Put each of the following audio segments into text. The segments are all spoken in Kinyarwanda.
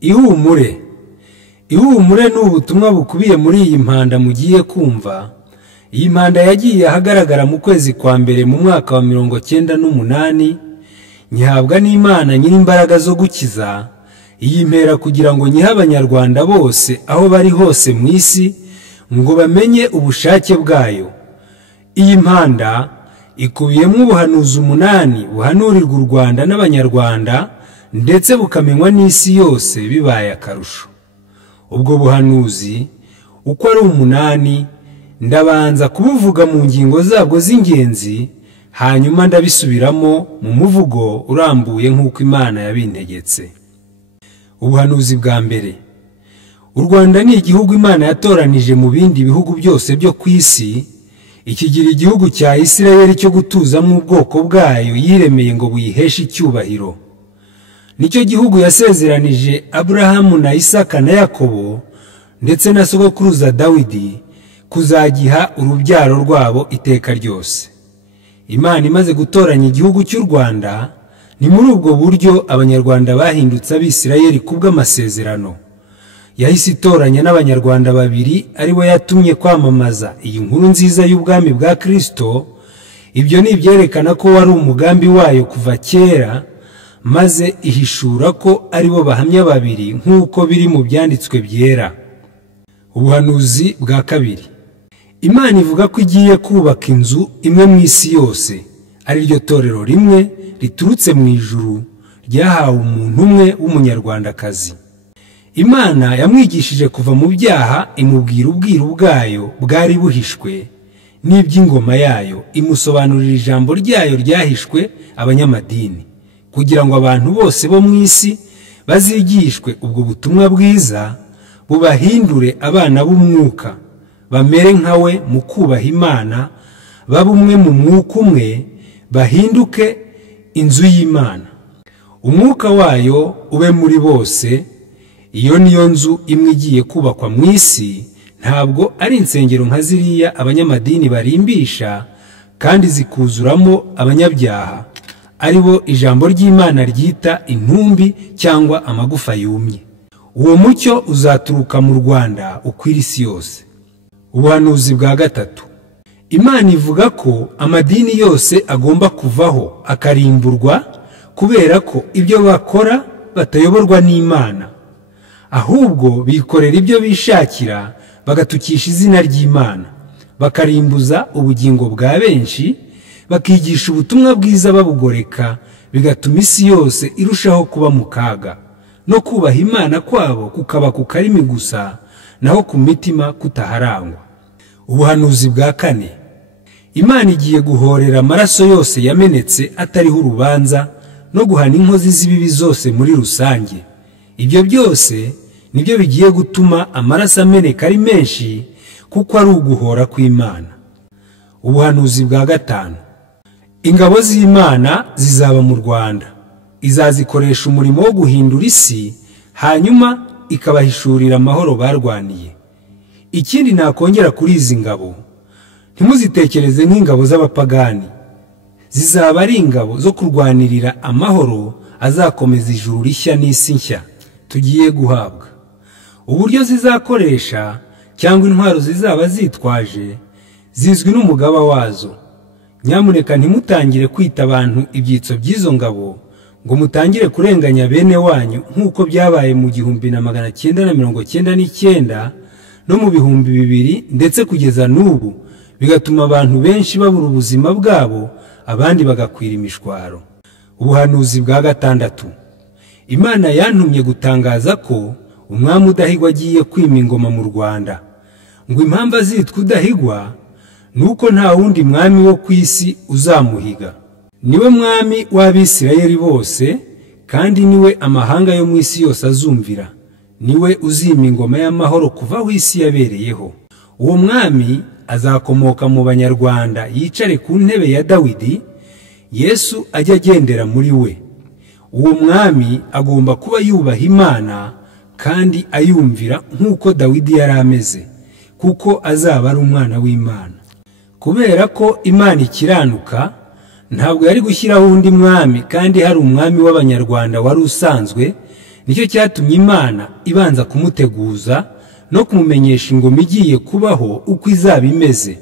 Ihumure. Ihumure ni ubutumwa bukubiye muri iyi mpanda mugiye kumva. Iyi mpanda yagiye ahagaragara mu kwezi kwa mbere mu mwaka wa 1998, nyihabwa n'Imana nyirimbaraga zo gukiza. Iyi mpera kugira ngo nyihe abanyarwanda bose aho bari hose mu isi ngo bamenye ubushake bwayo. Iyi mpanda ikubiyemo ubuhanuzi 8 buhanurirwa u Rwanda n'abanyarwanda ndetse bukamenywa n'isi yose bibaye akarusho. Ubwo buhanuzi uko ari 8 ndabanza kubuvuga mu ngingo zabwo z'ingenzi, hanyuma ndabisubiramo mu muvugo urambuye nk'uko Imana yabintegetse. Ubuhanuzi bwa mbere. U Rwanda ni igihugu Imana yatoranije mu bindi bihugu byose byo ku isi, ikigira igihugu cya Isirayeli cyo gutuzamo ubwoko bwayo yiremeye ngo buyiheshe icyubahiro. Nicyo gihugu yasezeranije Abrahamu na Isaka na Yakobo ndetse na sogokuruza Dawidi kuzagiha urubyaro rwabo iteka ryose. Imana imaze gutoranya igihugu cy'u Rwanda, ni muri ubwo buryo abanyarwanda bahindutse abisirayeli kubw'amasezerano. Yahise itoranya n'abanyarwanda babiri aribo yatumye kwamamaza iyi nkuru nziza y'ubwami bwa Kristo. Ibyo ni ibyerekana ko wari umugambi wayo kuva kera, maze ihishura ko aribo bahamya babiri nk'uko biri mu byanditswe byera. Ubuhanuzi bwa kabiri. Imana ivuga ko igiye kubaka inzu imwe mu isi yose, ari ryo torero rimwe riturutse mu ijuru ryahawe umuntu umwe w'umunyarwandakazi. Imana yamwigishije kuva mu byaha, imubwira ubwiru bwayo bwari buhishwe n'iby'ingoma yayo, imusobanurira ijambo ryayo ryahishwe abanyamadini, kugira ngo abantu bose bo mu isi bazigishwe ubwo butumwa bwiza, bubahindure abana b'umwuka, bamere nkawe mu kubaha Imana, babe umwe mu mwuka umwe, bahinduke inzu y'Imana. Umwuka wayo ube muri bose. Iyo niyo nzu imwe igiye kubakwa mu isi, ntabwo ari insengero nka ziriya abanyamadini barimbisha kandi zikuzuramo abanyabyaha, aribo ijambo ry'Imana ryita intumbi cyangwa amagufa yumye. Uwo mucyo uzaturuka mu Rwanda ukwira isi yose. Ubuhanuzi bwa gatatu. Imana ivuga ko amadini yose agomba kuvaho akarimburwa kubera ko ibyo bakora batayoborwa n'Imana, ahubwo bikorera ibyo bishakira, bagatukisha izina ry'Imana, bakarimbuza ubugingo bwa benshi, bakigisha ubutumwa bwiza babugoreka, bigatuma isi yose irushaho kuba mu kaga, no kubaha Imana kwabo kukaba ku karimi gusa, naho ku mitima kutaharangwa. Ubuhanuzi bwa kane. Imana igiye guhorera amaraso yose yamenetse atariho urubanza no guhana inkozi z'ibibi zose muri rusange. Ibyo byose nibyo bigiye gutuma amaraso ameneka ari menshi, kuko ari uguhora kw'Imana. Ubuhanuzi bwa gatanu. Ingabo z'Imana zizaba mu Rwanda, izazikoresha umurimo wo guhindura isi, hanyuma ikabahishurira amahoro barwaniye. Ikindi nakongera kuri izi ngabo, ntimuzitekereze nk'ingabo z'abapagani. Zizaba ari ingabo zo kurwanirira amahoro azakomeza ijuru rishya n'isi nshya tugiye guhabwa. Uburyo zizakoresha cyangwa intwaro zizaba zitwaje zizwi n'umugaba wazo. Nyamuneka ntimutangire kwita abantu ibyitso by'izo ngabo ngo mutangire kurenganya bene wanyu nk'uko byabaye mu 1999 no mu 2000 ndetse kugeza n'ubu, bigatuma abantu benshi babura ubuzima bwabo, abandi bagakwira imishwaro. Ubuhanuzi bwa gatandatu. Imana yantumye gutangaza ko umwami udahigwa agiye kwima ingoma mu Rwanda. Ngo impamvu azitwa udahigwa nuko nta wundi mwami wo ku isi uzamuhiga. Niwe mwami w'Abisirayeli bose, kandi niwe amahanga yo mu isi yose azumvira. Niwe uzima ingoma y'amahoro kuva aho isi yabereyeho. Uwo mwami azakomoka mu Banyarwanda, yicare ku ntebe ya Dawidi, Yesu ajya agendera muri we. Uwo mwami agomba kuba yubaha Imana kandi ayumvira nk'uko Dawidi yari ameze, kuko azaba ari umwana w'Imana. Kubera ko Imana ikiranuka, ntabwo yari gushyiraho undi mwami kandi hari umwami w'Abanyarwanda wari usanzwe, nicyo cyatumye Imana ibanza kumuteguza no kumumenyesha ingoma igiye kubaho uko izaba imeze,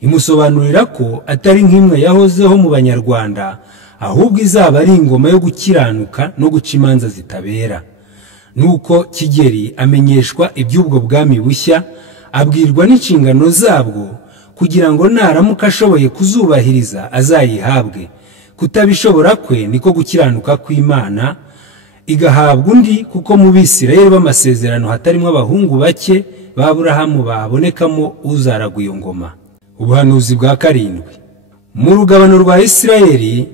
imusobanurira ko atari nk'imwe yahozeho mu Banyarwanda, ahubwo izaba ari ingoma yo gukiranuka no guca imanza zitabera. Nuko Kigeli amenyeshwa iby'ubwo bwami bushya, abwirwa n'inshingano zabwo kugira ngo naramuka ashoboye kuzubahiriza azayihabwe. Kutabishobora kwe niko gukiranuka kw'Imana igahabwa undi, kuko mu Bisirayeli b'amasezerano hatarimo abahungu bake ba Aburahamu babonekamo uzaragwa iyo ngoma. Ubuhanuzi bwa 7. Mu rugabano rwa Isirayeli,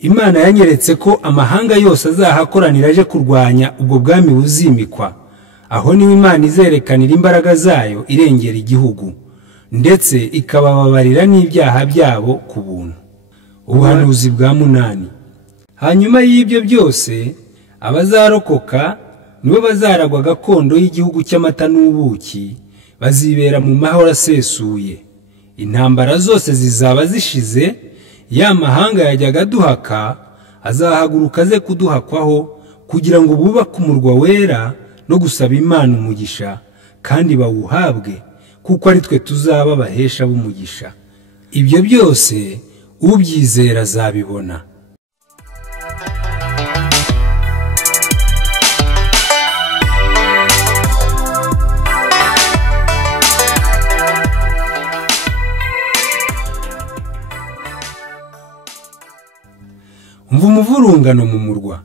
Imana yanyeretse ko amahanga yose azahakoranira aje kurwanya ubwo bwami buzimikwa. Aho niho Imana izerekanira imbaraga zayo irengera igihugu, ndetse ikabababarira n'ibyaha byabo ku buntu. Ubuhanuzi bwa 8. Hanyuma y'ibyo byose, abazarokoka nibo bazaragwa gakondo y'igihugu cy'amata n'ubuki, bazibera mu mahoro asesuye. Intambara zose zizaba zishize, ya mahanga yajyaga duhaka azahaguruka aze kuduhakwaho, kugira ngo bubake umurwa wera no gusaba Imana umugisha, kandi bawuhabwe, kuko ari twe tuzaba bahesha b'umugisha. Ibyo byose ubyizera azabibona. Umva umuvurungano mu murwa.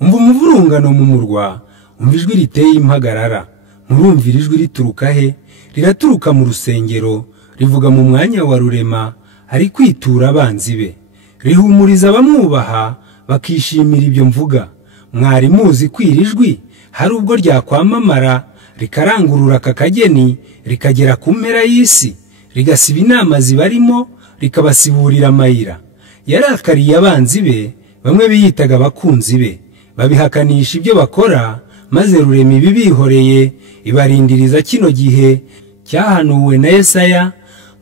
Umva umuvurungano mu murwa, umva ijwi riteye impagarara. Murumvira ijwi rituruka he? Riraturuka mu rusengero, rivuga mu mwanya wa rurema, ari kwitura abanzi be. Rihumuriza abamwubaha, bakishimira ibyo mvuga. Mwari muzi kwira ijwi, hari ubwo ryakwamamara, rikarangurura aka kageni, rikagera ku mpera y'isi, rigasiba inama zibarimo, rikabasiburira amayira. Yarakariye abanzi be, bamwe biyitaga abakunzi be, babihakanisha ibyo bakora, maze rurema ibibihoreye, ibarindiriza kino gihe cyahanuwe na Yesaya,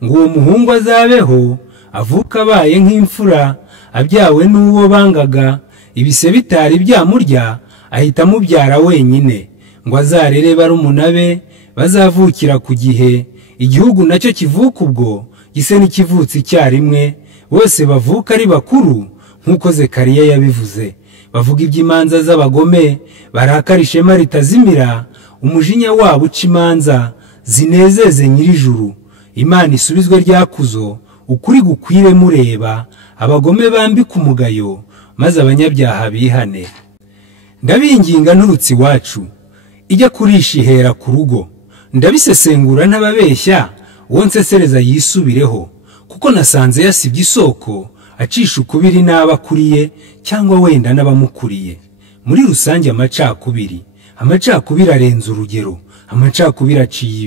ngo uwo muhungu azabeho, avuka abaye nk'imfura, abyawe n'uwo bangaga, ibise bitari byamurya, ahita amubyara wenyine, ngo azarere barumuna be, bazavukira ku gihe, igihugu nacyo kivuka ubwo, gise n'ikivutse icyarimwe, bose bavuka ari bakuru, nk'uko Zekariya yabivuze. Bavuga iby'imanza z'abagome, barakara ishema ritazimira, umujinya wabo uca imanza, zinezeze nyir'ijuru. Imana isubizwe ryakuzo, ukuri gukwire mureba, abagome bambika umugayo, maze abanyabyaha bihane. Ndabinginga nturutse iwacu, ijya kurisha ihera ku rugo. Ndabisesengura ntababeshya, uwo nsesereza yisubireho, kuko nasanze yasibye isoko, acisha ukubiri n'abakuriye cyangwa wenda n'abamukuriye. Muri rusange amacakubiri arenze urugero. Amacakubiri aciye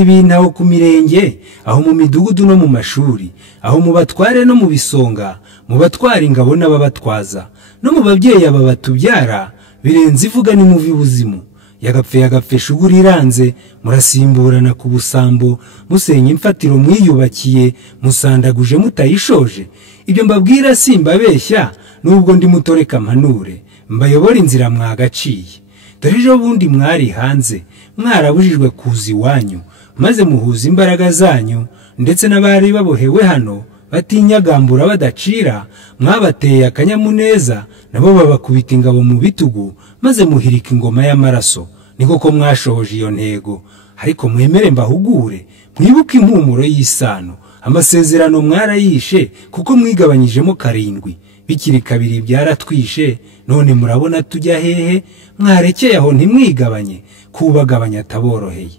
ibintu aho ku mirenge, aho mu midugudu no mu mashuri, aho mu batware no mu bisonga, mu batwara ingabo n'ababatwaza, no mu babyeyi ababatubyara, birenze ivuga n'imuvi buzimu. Yagapfe shuguri iranze, murasimburana ku busambo, musenya imfatiro mwiyubakiye, musandaguje mutayishoje. Ibyo mbabwira simbabeshya, nubwo ndi mutoreka mpanure, mbayobora inzira mwagaciye. Dore ejo bundi mwari hanze, mwarabujijwe kuza iwanyu, maze muhuza imbaraga zanyu, ndetse n'abari babohewe hano batinyagambura badacira, mwabateye akanyamuneza, nabo babakubita ingabo mu bitugu, maze muhirika ingoma y'amaraso. Ni koko mwashohoje iyo ntego, ariko mwemere mbahugure, mwibuke impumuro y'isano. Amasezerano mwarayishe, kuko mwigabanyijemo 7, bikiri 2 byaratwishe. None murabona tujya hehe? Mwarekeye aho ntimwigabanye, kubagabanya ataboroheye.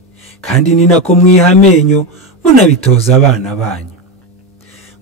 Kandi ni nako mwiha amenyo, munabitoza abana banyu.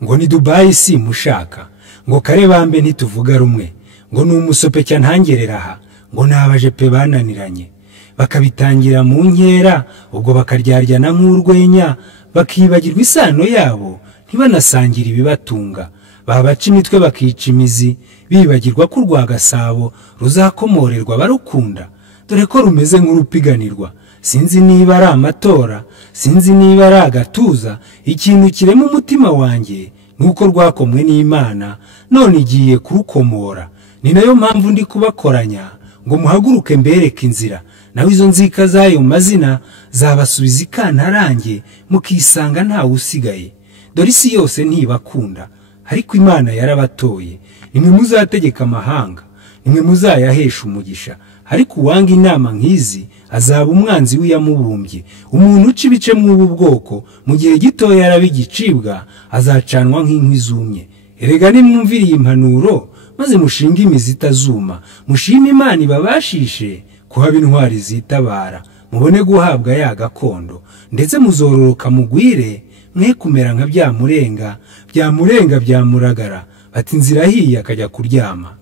Ngo ni Dubai si mushaka, ngo kare bambe ntituvuga rumwe, ngo ni umusopecya ntangerera aha, ngo nabaje pe bananiranye. Bakabitangira mu nkera, ubwo bakaryaryana nk'urwenya, bakibagirwa isano yabo, ntibanasangira ibibatunga. Babaca imitwe bakica imizi, bibagirwa ko urwa Gasabo ruzakomorerwa barukunda. Dore ko rumeze nk'urupiganirwa, sinzi niba ari amatora, sinzi niba ari agatuza. Ikintu kirema umutima wanjye nuko rwakomwe n'Imana, none igiye kurukomora. Ni nayo mpamvu ndi kubakoranya, ngo muhaguruke mbereke inzira, naho izo nzika z'ayo mazina zabasubiza ikantarange mukisanga ntawe usigaye. Dore isi yose ntibakunda, ariko Imana yarabatoye. Nimwe muzategeka amahanga, nimwe muzayahesha umugisha, ariko uwanga inama nk'izi azaba umwanzi w'iyamubumbye. Umuntu uca ibice mw'ubu bwoko mu gihe gitoya arabigicibwa, azacanwa nk'inkwi zumye. Erega nimwumviriye impanuro maze mushinga imizi itazuma, mushime Imana ibabashishe kuhaba intwari zitabara, mubone guhabwa ya gakondo, ndetse muzororoka mugwire, mwe kumera nka byamurenga byamuragara, bati inzira hiye akajya kuryama.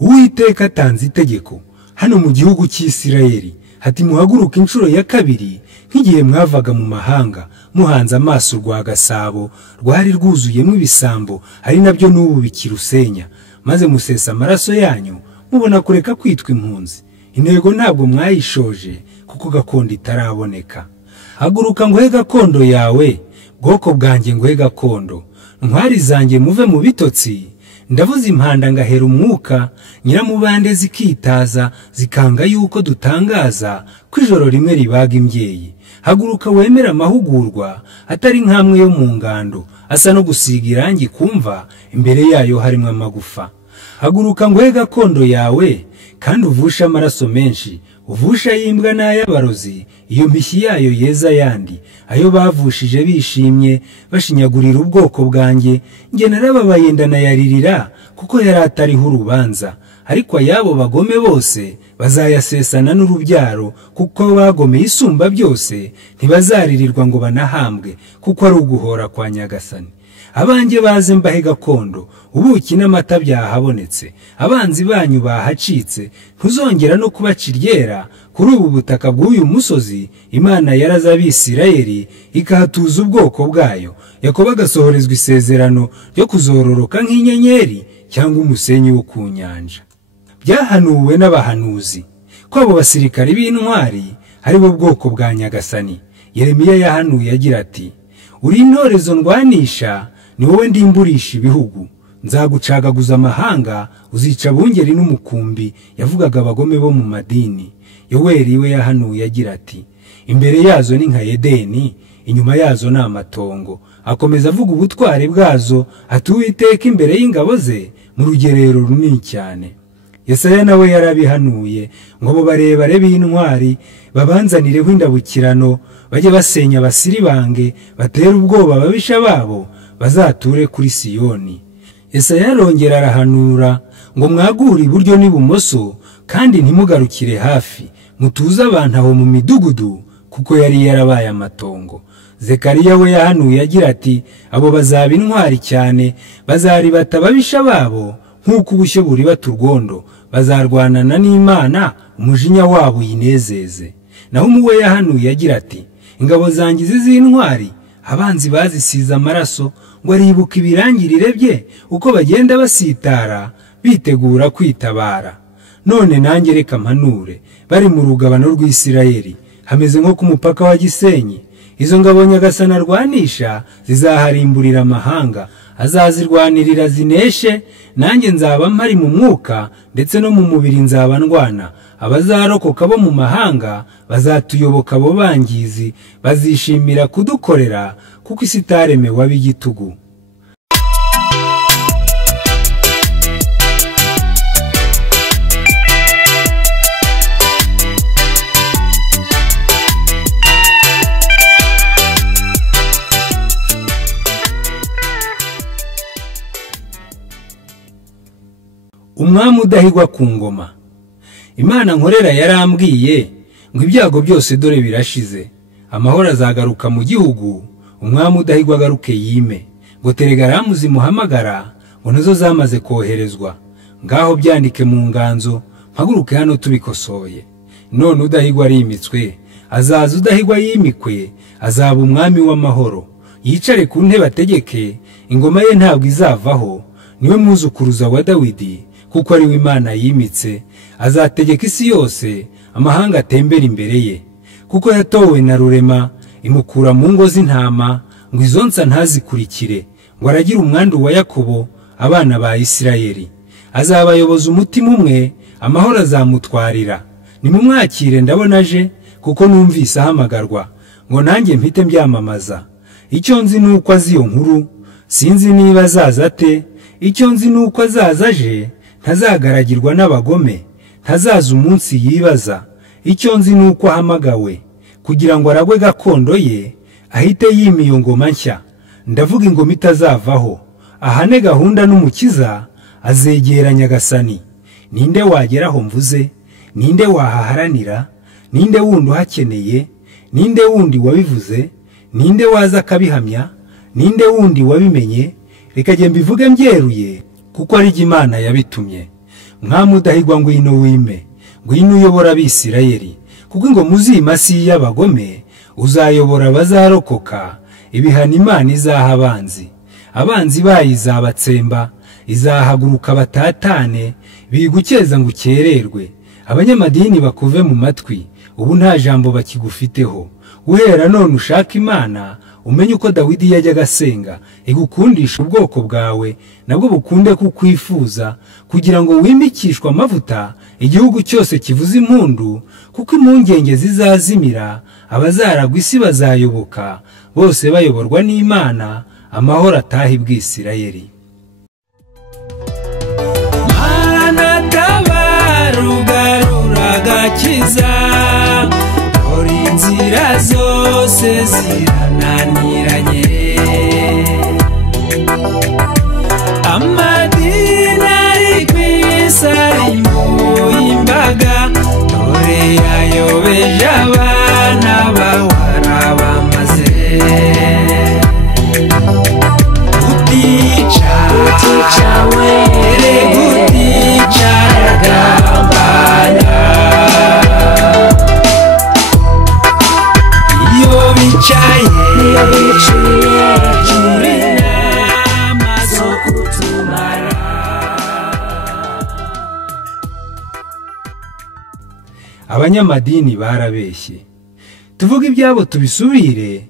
Uwiteka atanze itegeko hano mu gihugu cy'Isirayeli, hati muhaguruka inshuro ya kabiri nk'igihe mwavaga mu mahanga, muhanze amaso rwa Gasabo rwari rwuzuyemo ibisambo, ari nabyo n'ubu bikirusenya, maze musesa amaraso yanyu mubona kureka kwitwa impunzi. Intego ntabwo mwayishoje kuko gakondo itaraboneka. Haguruka nguhe gakondo yawe, bwoko bwanjye nguhe gakondo, ntwari zanjye muve mu bitotsi. Ndavuza impanda ngahera umwuka, nyiramubande zikitaza zikanga yuko dutangaza ko ijoro rimwe ribaga imbyeyi. Haguruka wemera amahugurwa atari nk'amwe yo mu ngando, asa no gusiga irangi kumva imbere yayo harimo amagufa. Haguruka nguhe gakondo yawe, kandi uvushe amaraso menshi, uvusha y'imbwa n'ay'abarozi, iyo mpishyi yayo yeza yandi, ayo bavushije bishimye bashinyagurira ubwoko bwanjye. Nge narababaye ndanayaririra kuko yari atariho urubanza, ariko ayabo bagome bose bazayasesana n'urubyaro, kuko bagomeye isumba byose ntibazaririrwa ngo banahambwe, kuko ari uguhora kwa Nyagasani. Abanjye baze mbahe gakondo, ubuki n'amata byahabonetse, abanzi banyu bahacitse, ntuzongera no kubaca iryera. Kuri ubu butaka bw'uyu musozi Imana yaraza Abisirayeli ikahatuza ubwoko bwayo. Yakobo agasohorezwa isezerano ryo kuzororoka nk'inyenyeri cyangwa umusenyi wo ku nyanja. Byahanuwe n'abahanuzi ko abo basirikari b'intwari ari bo bwoko bwa Nyagasani. Yeremiya yahanuye agira ati, uri intorezo ndwanisha, ni wowe ndimburisha ibihugu, nzagucagaguza amahanga, uzica abungeri n'umukumbi. Yavugaga abagome bo mu madini. Yoweri we yahanuye agira ati, imbere yazo ni nka Edeni, inyuma yazo ni amatongo. Akomeza avuga ubutware bwazo, ati Uwiteka imbere y'ingabo ze mu rugerero runini cyane. Yesaya nawe yarabihanuye ngo bo barebare b'intwari babanzanireho indabukirano, bajye basenya abasiribange, batera ubwoba ababisha babo, bazature kuri Siyoni. Yesaya arongera arahanura ngo mwagure iburyo n'ibumoso, kandi ntimugarukire hafi, mutuze abantu aho mu midugudu, kuko yari yarabaye amatongo. Zekariya we yahanuye agira ati, abo bazaba intwari cyane, bazaribata ababisha babo nk'uko ubushyo buribata urwondo, bazarwanana n'Imana umujinya wabo yinezeze. Naho umuwe yahanuye agira ati, ingabo zanjye z'intwari abanzi bazisize amaraso, ngo aribuka ibirangirire bye uko bagenda basitara bitegura kwitabara. None nanjye reka mpanure, bari mu rugabano rw'Isirayeli hameze nko ku mupaka wa Gisenyi. Izo ngabo Nyagasani arwanisha zizaharimburira amahanga, azazirwanirira zineshe. Nanjye nzaba mpari mu mwuka, ndetse no mu mubiri nzaba ndwana. Abazarokoka bo mu mahanga bazatuyoboka, abo bangizi bazishimira kudukorera, kuko isi itaremewe ab'igitugu. Umwami udahigwa ku ngoma. Imana nkorera yarambwiye ngo ibyago byose dore birashize, amahoro azagaruka mu gihugu, umwami udahigwa agaruke yime. Ngo telegaramu zimuhamagara ngo nazo zamaze koherezwa, ngaho byandike mu nganzo, mpaguruke hano tubikosoye. None udahigwa arimitswe, azaza udahigwa yimikwe, azaba umwami w'amahoro, yicare ku ntebe ategeke, ingoma ye ntabwo izavaho. Niwe mwuzukuruza wa Dawidi, kuko ari we Imana yimitse. Azategeka isi yose, amahanga atembera imbere ye, kuko yatowe na rurema, imukura mu ngo z'intama, ngo izonsa ntazikurikire, ngo aragira umwandu wa Yakobo, abana ba Isirayeli. Azabayoboza umutima umwe, amahoro azamutwarira. Nimumwakire, ndabona aje, kuko numvise ahamagarwa ngo nanjye mpite mbyamamaza. Icyo nzi nuko azi iyo nkuru, sinzi niba azaza ate. Icyo nzi nuko azaza aje, ntazagaragirwa n'abagome, ntazaza umunsi yibaza. Icyo nzi nuko ahamagawe kugira ngo aragwe gakondo ye, ahite yima iyo ngoma nshya. Ndavuga ingoma itazavaho, ahane gahunda n'umukiza, azegera Nyagasani. Ninde wageraho mvuze? Ninde wahaharanira? Ninde wundi uhakeneye? Ninde wundi wabivuze? Ninde waza akabihamya? Ninde wundi wabimenye? Reka jye mbivuge mbyeruye, kuko ari Imana yabitumye. Mwami udahigwa ngwino wime, ngwino uyobora Abisirayeli, kuko ingoma uzima si y'abagome, uzayobora abazarokoka. Ibihano Imana izaha abanzi, abanzi bayo izabatsemba, izahaguruka batatane, bigukeza ngo ukererwe. Abanyamadini bakuve mu matwi, ubu nta jambo bakigufiteho. Guhera none ushaka Imana, umenye uko Dawidi yajyaga asenga, igukundisha ubwoko bwawe, nabwo bukunde kukwifuza, kugira ngo wimikishwe amavuta, igihugu cyose kivuze impundu, kuko impungenge zizazimira, abazaragwa isi bazayoboka, bose bayoborwa n'Imana, amahoro ataha i Bwisirayeli. Mana tabara ugarura agakiza, dore inzira zose zirananiranye. Amadini ari ku isi ari mu imbaga, dore yayobeje abana bawe arabamaze. Utica were utica aragambana, iyo bicaye muri nama zo kutumara. Abanyamadini barabeshye. Tuvuga ibyabo tubisubire.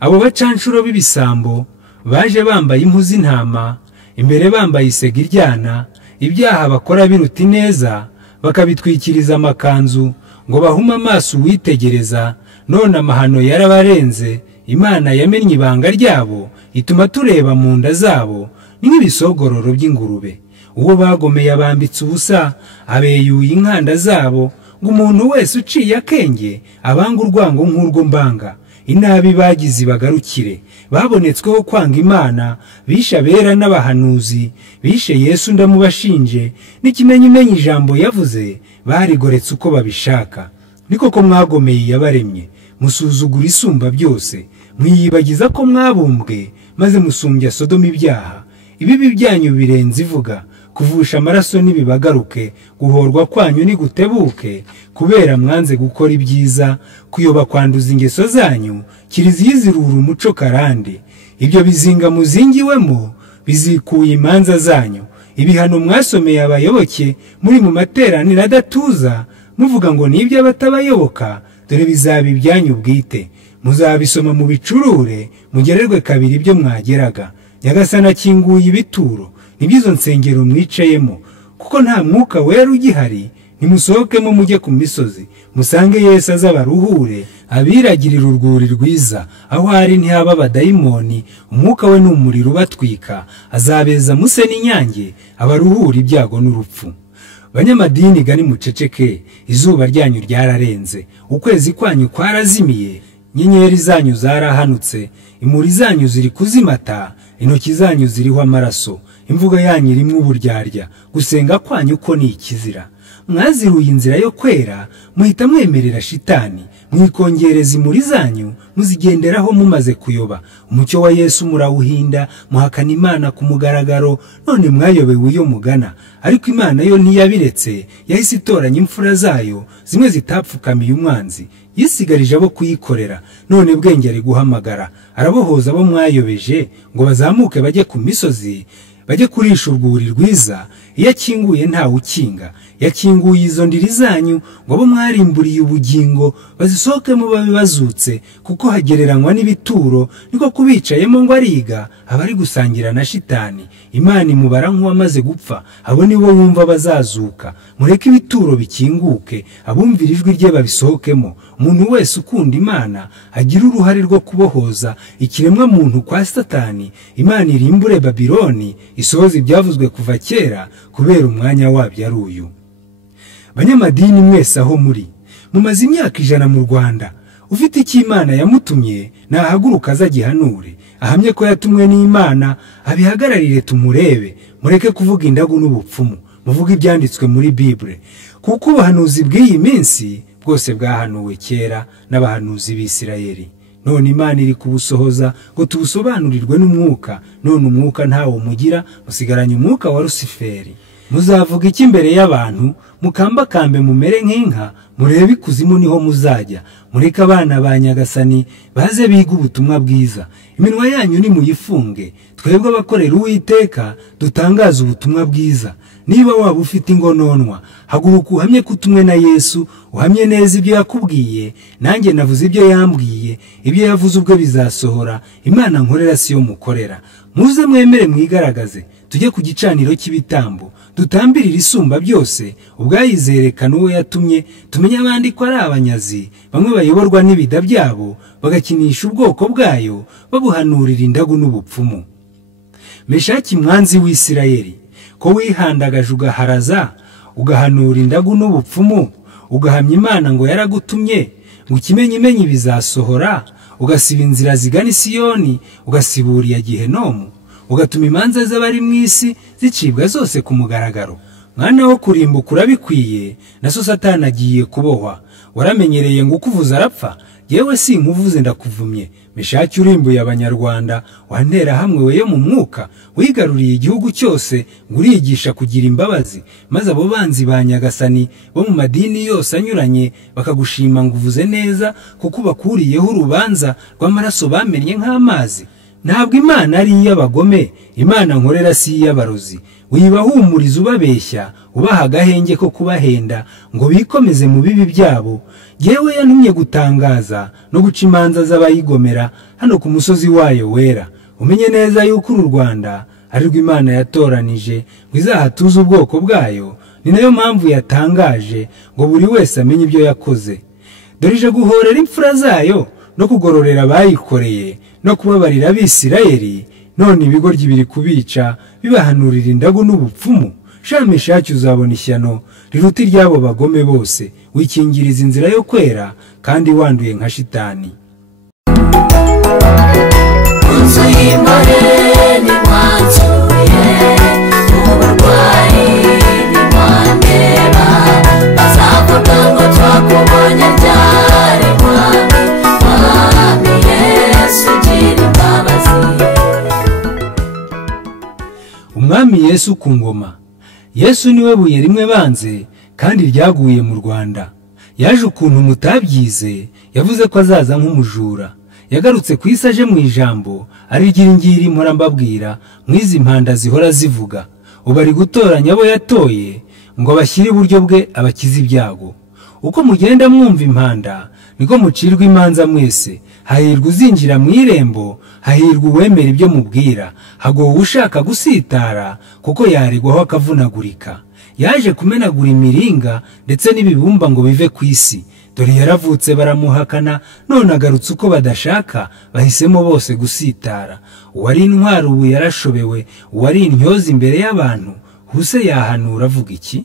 Abo bacanshuro b'ibisambo baje bambaye impu z'intama, imbere bambaye isega iryana, ibyaha bakora biruta ineza, bakabitwikiriza amakanzu ngo bahume amaso uwitegereza. None amahano yarabarenze, Imana yamennye ibanga ryabo, ituma tureba mu nda zabo ni nk'ibisogororo by'ingurube. Uwo bagomeye abambitse ubusa, abeyuye inkanda zabo, ngo umuntu wese uciye akenge abanga urwango nk'urwo mbanga. Inabi bagize bagarukire, babonetsweho kwanga Imana, bishe abera n'abahanuzi, bishe Yesu ndamubashinje, n'ikimenyimenyi ijambo yavuze barigoretse uko babishaka. Niko ko mwagomeye yabaremye, musuzugura isumba byose, mwiyibagiza ko mwabumbwe, maze musumbya Sodoma ibyaha. Ibibi byanyu birenze ivuga, kuvusha amaraso nibibagaruke, guhorwa kwanyu nigutebuke, kubera mwanze gukora ibyiza, kuyoba kwanduza ingeso zanyu, kiriziya izirura umuco karande. Ibyo bizinga muzingiwemo bizikuye imanza zanyu. Ibihano mwasomeye abayoboke muri mu materaniro adatuza, muvuga ngo nibyo abatabayoboka, dore bizaba ibyanyu bwite. Muzabisoma mu bicurure, mugererwe kabiri ibyo mwageraga. Nyagasani akinguye ibituro, nibyizo nsengero mwicayemo, kuko nta mwuka wera ugihari. Nimusohokemo mujye ku misozi, musange Yesu azabaruhure, abiragirira urwuri rwiza. Aho ari ntihaba abadayimoni, umwuka we n'umuriro ubatwika, azabeza muse n'inyange, abaruhura ibyago n'urupfu. Banyamadini gani muceceke, izuba ryanyu ryararenze, ukwezi kwanyu kwarazimiye, nyenyeri zanyu zarahanutse, imuri zanyu ziri kuzimata, intoki zanyu ziriho amaraso, imvugo yanyu irimo uburyarya, gusenga kwanyu ko ni ikizira. Mwaziruye inzira yo kwera, muhita mwemerera shitani, mwikongereza imuri zanyu, muzigenderaho mumaze kuyoba. Umucyo wa Yesu murawuhinda, muhakana Imana ku mugaragaro, none mwayobewe iyo mugana. Ariko Imana yo ntiyabiretse, yahise itoranya imfura zayo, zimwe zitapfukamiye umwanzi, yisigarije abo kuyikorera. None bwenge ari guhamagara, arabohoza abo mwayobeje, ngo bazamuke bajye ku misozi, bajye kurisha urwuri rwiza. iyo akinguye ntawe ukinga, yakinguye izo ndiri zanyu ngo abo mwarimburiye ubugingo bazisohokemo babe bazutse, kuko hagereranywa n'ibituro, niko kubicayemo ngo ariga aba ari gusangira na shitani. Imana imubara nk'uwamaze gupfa, abo nibo wumva bazazuka. Mureke ibituro bikinguke, abumvira ijwi rye babisohokemo. Umuntu wese ukunda Imana agira uruhare rwo kubohoza ikiremwa muntu kwa Satani. Imana irimbure Babiloni, isohoza ibyavuzwe kuva kera, kubera umwanya wabyo ari uyu. Banyamadini mwese aho muri, mumaze imyaka 100 mu Rwanda. Ufite icyo Imana yamutumye nahaguruka azagihanure, ahamye ko yatumwe n'Imana, abihagararire tumurebe. Mureke kuvuga indagu n'ubupfumu, muvuga ibyanditswe muri Bible, kuko ubuhanuzi bw'iyi minsi bwose bwahanuwe kera n'abahanuzi b'Isirayeli. None Imana iri kubusohoza ngo tubusobanurirwe n'umwuka. None umwuka ntawo mugira, musigaranye umwuka wa Luciferi. Muzavuga iki imbere y'abantu? Mukambakambe mumere nk'inka, murebe ikuzimu niho muzajya. Mureke abana ba Nyagasani baze biga ubutumwa bwiza. Iminwa yanyu nimuyifunge, twebwe abakorera Uwiteka dutangaza ubutumwa bwiza. Niba waba ufite ingononwa, haguruka uhamye kutumwe na Yesu, uhamye neza ibyo yakubwiye. Nanjye navuze ibyo yambwiye, ibyo yavuze ubwo bizasohora. Imana nkorera siyo mukorera. Muze mwemere mwigaragaze, tujye ku gicaniro cy'ibitambo, dutambirire isumba byose. Ubwayizerekana uwo yatumye, tumenye abandi ko ari abanyazi, bamwe bayoborwa n'ibida byabo, bagakinisha ubwoko bwayo, babuhanurira indagu n'ubupfumu. Meshaki mwanzi w'Isirayeli, ko wihandagaje ugaharaza, ugahanura indagu n'ubupfumu, ugahamya Imana ngo yaragutumye, ngo ikimenyimenyi bizasohora, ugasiba inzira zigana i Siyoni, ugasibura iya Gihenomu, ugatuma imanza z'abari mu isi zicibwa zose ku mugaragaro. Mwana wo kurimbuka urabikwiye, naso Satani agiye kubohwa. Waramenyereye ngo ukuvuza arapfa, yewe sinkuvuze ndakuvumye. Meshaki urimbuye Abanyarwanda, wantera hamwe weyo mu mwuka, wigaruriye igihugu cyose, nguriyigisha kugira imbabazi, maze abo banzi ba Nyagasani bo mu madini yose anyuranye bakagushima ngo uvuze neza, kuko bakuriyeho urubanza rw'amaraso bamennye nk'amazi. Ntabwo Imana ari iy'abagome, Imana nkorera si iy'abarozi. Wibahumuriza ubabeshya, ubaha agahenge ko kubahenda ngo bikomeze mu bibi byabo. Yewe yantumye gutangaza no guca imanza z'abayigomera hano ku musozi wayo wera. Umenye neza yuko uru Rwanda ari rwo Imana yatoranije ngo izahatuze ubwoko bwayo. Ni nayo mpamvu yatangaje ngo buri wese amenye ibyo yakoze. Dorije guhorera imfura zayo no kugororera abayikoreye no kubabarira Abisirayeli. None ibigoryi biri kubica, bibahanurira indagu n'ubupfumu. Meshaki uzabona ishyano riruta iry'abo bagome bose. Wikingiriza inzira yo kwera kandi wanduye nka shitani. Umwami Yesu ku ngoma. Yesu niwe buye rimwe banze kandi ryaguye mu Rwanda. Yaje ukuntu mutabyize, yavuze ko azaza nk'umujura. Yagarutse ku isi aje mu ijambo, arigira ingiri mpora mbabwira, mwizi impanda zihora zivuga. Ubu ari gutoranya abo yatoye ngo bashyire iburyo bwe abakize ibyago. Uko mugenda mwumva impanda, niko mucirwa imanza mwese. Hahirwa uzinjira mu irembo, hahirwa uwemera ibyo mubwira. Hagowe ushaka gusitara, kuko yaregwaho akavunagurika. Yaje kumenagura imiringa ndetse n'ibibumba ngo bive ku isi. Dore yaravutse baramuhakana, none agarutse uko badashaka, bahisemo bose gusitara. Uwari intwari ubu yarashobewe, uwari intyoza imbere y'abantu, huse yahanura avuga iki?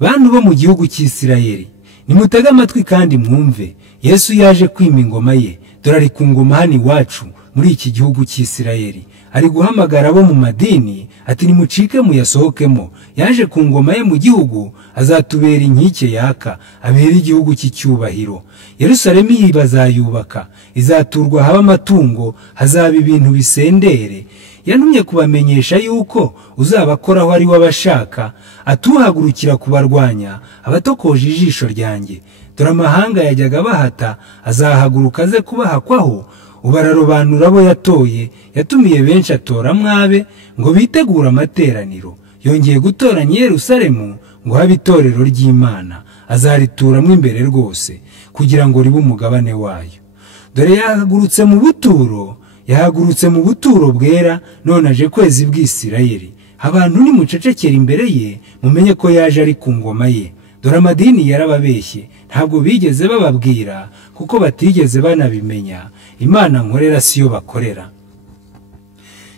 Bantu bo mu gihugu cy'Isirayeli, nimutege amatwi kandi mwumve. Yesu yaje kwima ingoma ye. Dore ari ku ngoma hano iwacu muri iki gihugu cy'Isirayeli. Ari guhamagara abo mu madini ati nimucike muyasohokemo. Yaje ku ngoma ye mu gihugu, azatubera inkike yaka, abera igihugu cy'icyubahiro. Yerusalemu bazayubaka, izaturwa haba amatungo, hazaba ibintu bisendere. Yantumye kubamenyesha yuko uzabakoraho ari wabashaka, atuhagurukira kubarwanya, abatokoje ijisho ryanjye. Dore amahanga yajyaga bahata, azahaguruka aze kubahakwaho. Ubararobanura abo yatoye, yatumiye benshi atora mwabe ngo bitegura amateraniro. yongeye gutoranya i Yerusalemu ngo habe itorero ry'Imana, azarituramo imbere rwose kugira ngo ribe umugabane wayo. Dore yahagurutse mu buturo bwera, none aje kweza bw'Isirayeli. Abantu nimucecekera imbere ye, mumenye ko yaje ari ku ngoma ye. Dore amadini yarababeshye, ntabwo bigeze bababwira kuko batigeze banabimenya. Imana nkorera siyo bakorera.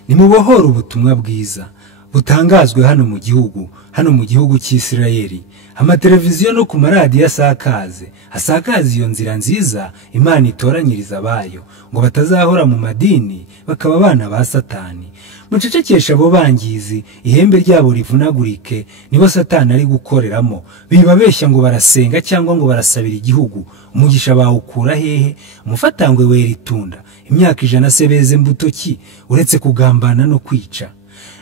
Nimubohora ubutumwa bwiza butangazwe hano mu gihugu cy'Isirayeli. Amateleviziyo no ku maradiyo asakaze iyo nzira nziza Imana itoranyiriza abayo, ngo batazahora mu madini bakaba abana ba Satani. Mucecekesha abo bangizi, ihembe ryabo rivunagurike, nibo Satani ari gukoreramo. Bibabeshya ngo barasenga cyangwa ngo barasabira igihugu. Umugisha bawukura hehe? Umufatangwe wera itunda, imyaka 100 se beze mbuto ki uretse kugambana no kwica?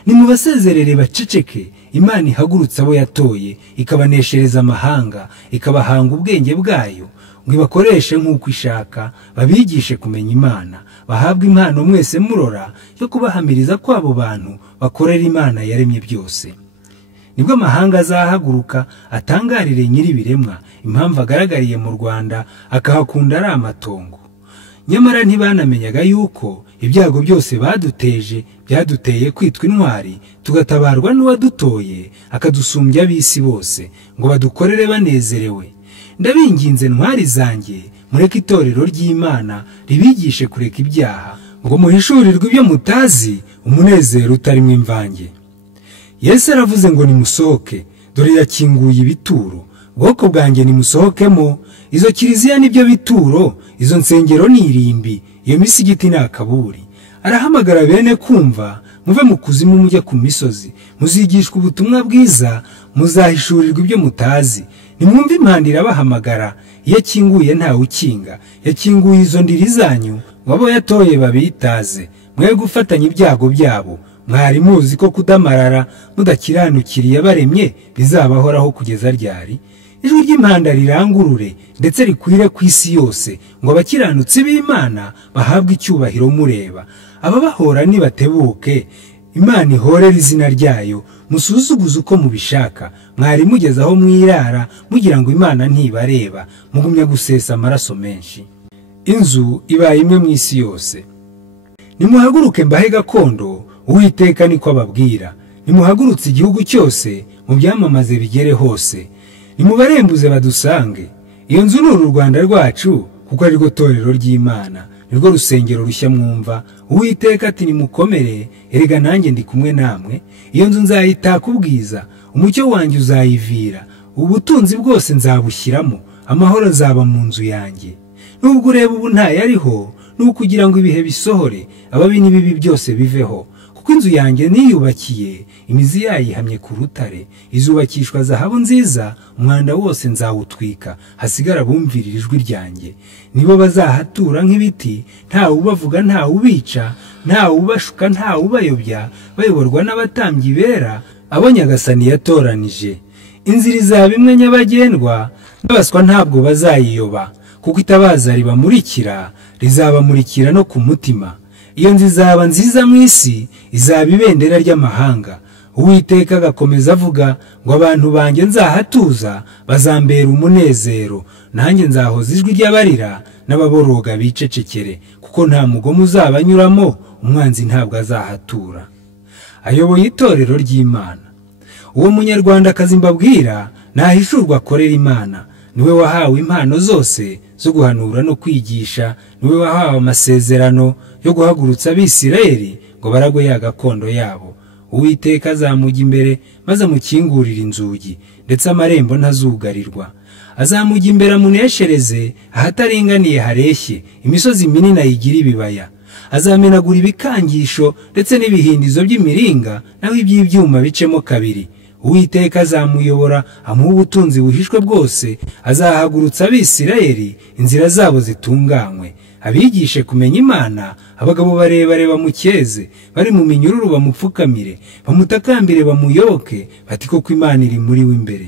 Nimubasezerere baceceke. Imana ihagurutse abo yatoye, ikabaneshereza amahanga, ikabahanga ubwenge bwayo, ngo ibakoreshe nk'uko ishaka, babigishe kumenya Imana. Bahabwe impano mwese murora yo kubahamiriza ko abo bantu bakorera Imana yaremye byose. Nibwo amahanga azahaguruka atangarire nyir'ibiremwa impamvu agaragariye mu Rwanda akahakunda ari amatongo. Nyamara ntibanamenyaga yuko ibyago byose baduteje byaduteye kwitwa intwari, tugatabarwa n'uwadutoye akadusumbya ab'isi bose, ngo badukorere banezerewe. Ndabinginze ntwari zanjye, mureke itorero ry'Imana ribigishe kureka ibyaha, ngo muhishurirwe ibyo mutazi, umunezero utarimo imvange. Yesu aravuze ngo nimusohoke, dore yakinguye ibituro. Bwoko bwanjye nimusohokemo. Izo kiliziya nibyo bituro, izo nsengero ni irimbi, iyo misigiti ni akaburi. Arahamagara bene kumva, muve mu kuzimu mujye ku misozi, muzigishwa ubutumwa bwiza, muzahishurirwa ibyo mutazi. Nimwumve impanda irabahamagara, iyo akinguye ntawe ukinga. Yakinguye izo ndiri zanyu, wabo yatoye babitaze, mwe gufatanya ibyago byabo. Mwari muzi ko kudamarara mudakiranukiriye abaremye bizabahoraho kugeza ryari? Ijwi ry'impanda rirangurure ndetse rikwire ku isi yose, ngo abakiranutsi b'Imana bahabwe icyubahiro mureba. Ababahora nibatebuke, Imana ihorera izina ryayo, musuzuguze uko mubishaka. Mwari mugeze aho mwirara mugira ngo Imana ntibareba, mugumya gusesa amaraso menshi. Inzu ibaye imwe mu isi yose. Nimuhaguruke mbahe gakondo, Uwiteka niko ababwira. Nimuhagurutse igihugu cyose, mu byamamaze bigere hose. Nimubarembuze badusange. Iyo nzu ni uru Rwanda rwacu, kuko ari rwo torero ry'Imana, nirwo rusengero rushya mwumva. Uwiteka ati nimukomere, erega nanjye ndi kumwe namwe. Iyo nzu nzayitaka ubwiza, umucyo wanjye uzayivira, ubutunzi bwose nzabushyiramo, amahoro nzaba mu nzu yanjye. Nubwo ureba ubu ntayariho, nukugira ngo ibihe bisohore, ababi n'ibibi byose biveho. Kuko inzu yanjye niyubakiye, imizi yayihamye ku rutare, izubakishwa zahabu nziza, umwanda wose nzawutwika, hasigara bumvirira ijwi ryanjye. Nibo bazahatura nk'ibiti, ntawe ubavuga, ntawe ubica, ntawe ubashuka, ntawe ubayobya, bayoborwa n'abatambyi bera, abo Nyagasani yatoranije. Inzira izaba imwe nyabagendwa, n'abaswa ntabwo bazayiyoba, kuko itabaza ribamurikira, rizabamurikira no ku mutima. Iyo nzu izaba nziza mu isi, izaba ibendera ry'amahanga. Uwiteka agakomeza avuga ngo abantu banjye nzahatuza, bazambera umunezero. Nanjye nzahoza ijwi ry'abarira n'ababoroga bicecekere, kuko nta mugomo uzabanyuramo, umwanzi ntabwo azahatura. Ayoboye itorero ry'Imana. Uwo munyarwandakazi mbabwira nahishurwa akorera Imana. Niwe wahawe impano zose zo guhanura no kwigisha, niwe wahawe amasezerano yo guhagurutsa ab'Isirayeli ngo baragwe ya gakondo yabo. Uwiteka azamujya imbere maze amukingurira inzugi, ndetse amarembo ntazugarirwa. Azamujya imbere amuneshereze, ahataringaniye hareshye, imisozi minini ayigira ibibaya. Azamenagura ibikangisho ndetse n'ibihindizo by'imiringa, naho iby'ibyuma bicemo kabiri. Uwiteka azamuyobora, amuha ubutunzi buhishwe bwose. Azahagurutsa ab'Isirayeli, inzira zabo zitunganywe. Abigishe kumenya Imana, abagabo barebare bamukeze, bari mu minyururu bamupfukamire, bamutakambire bamuyoboke, bati koko Imana iri muri we imbere.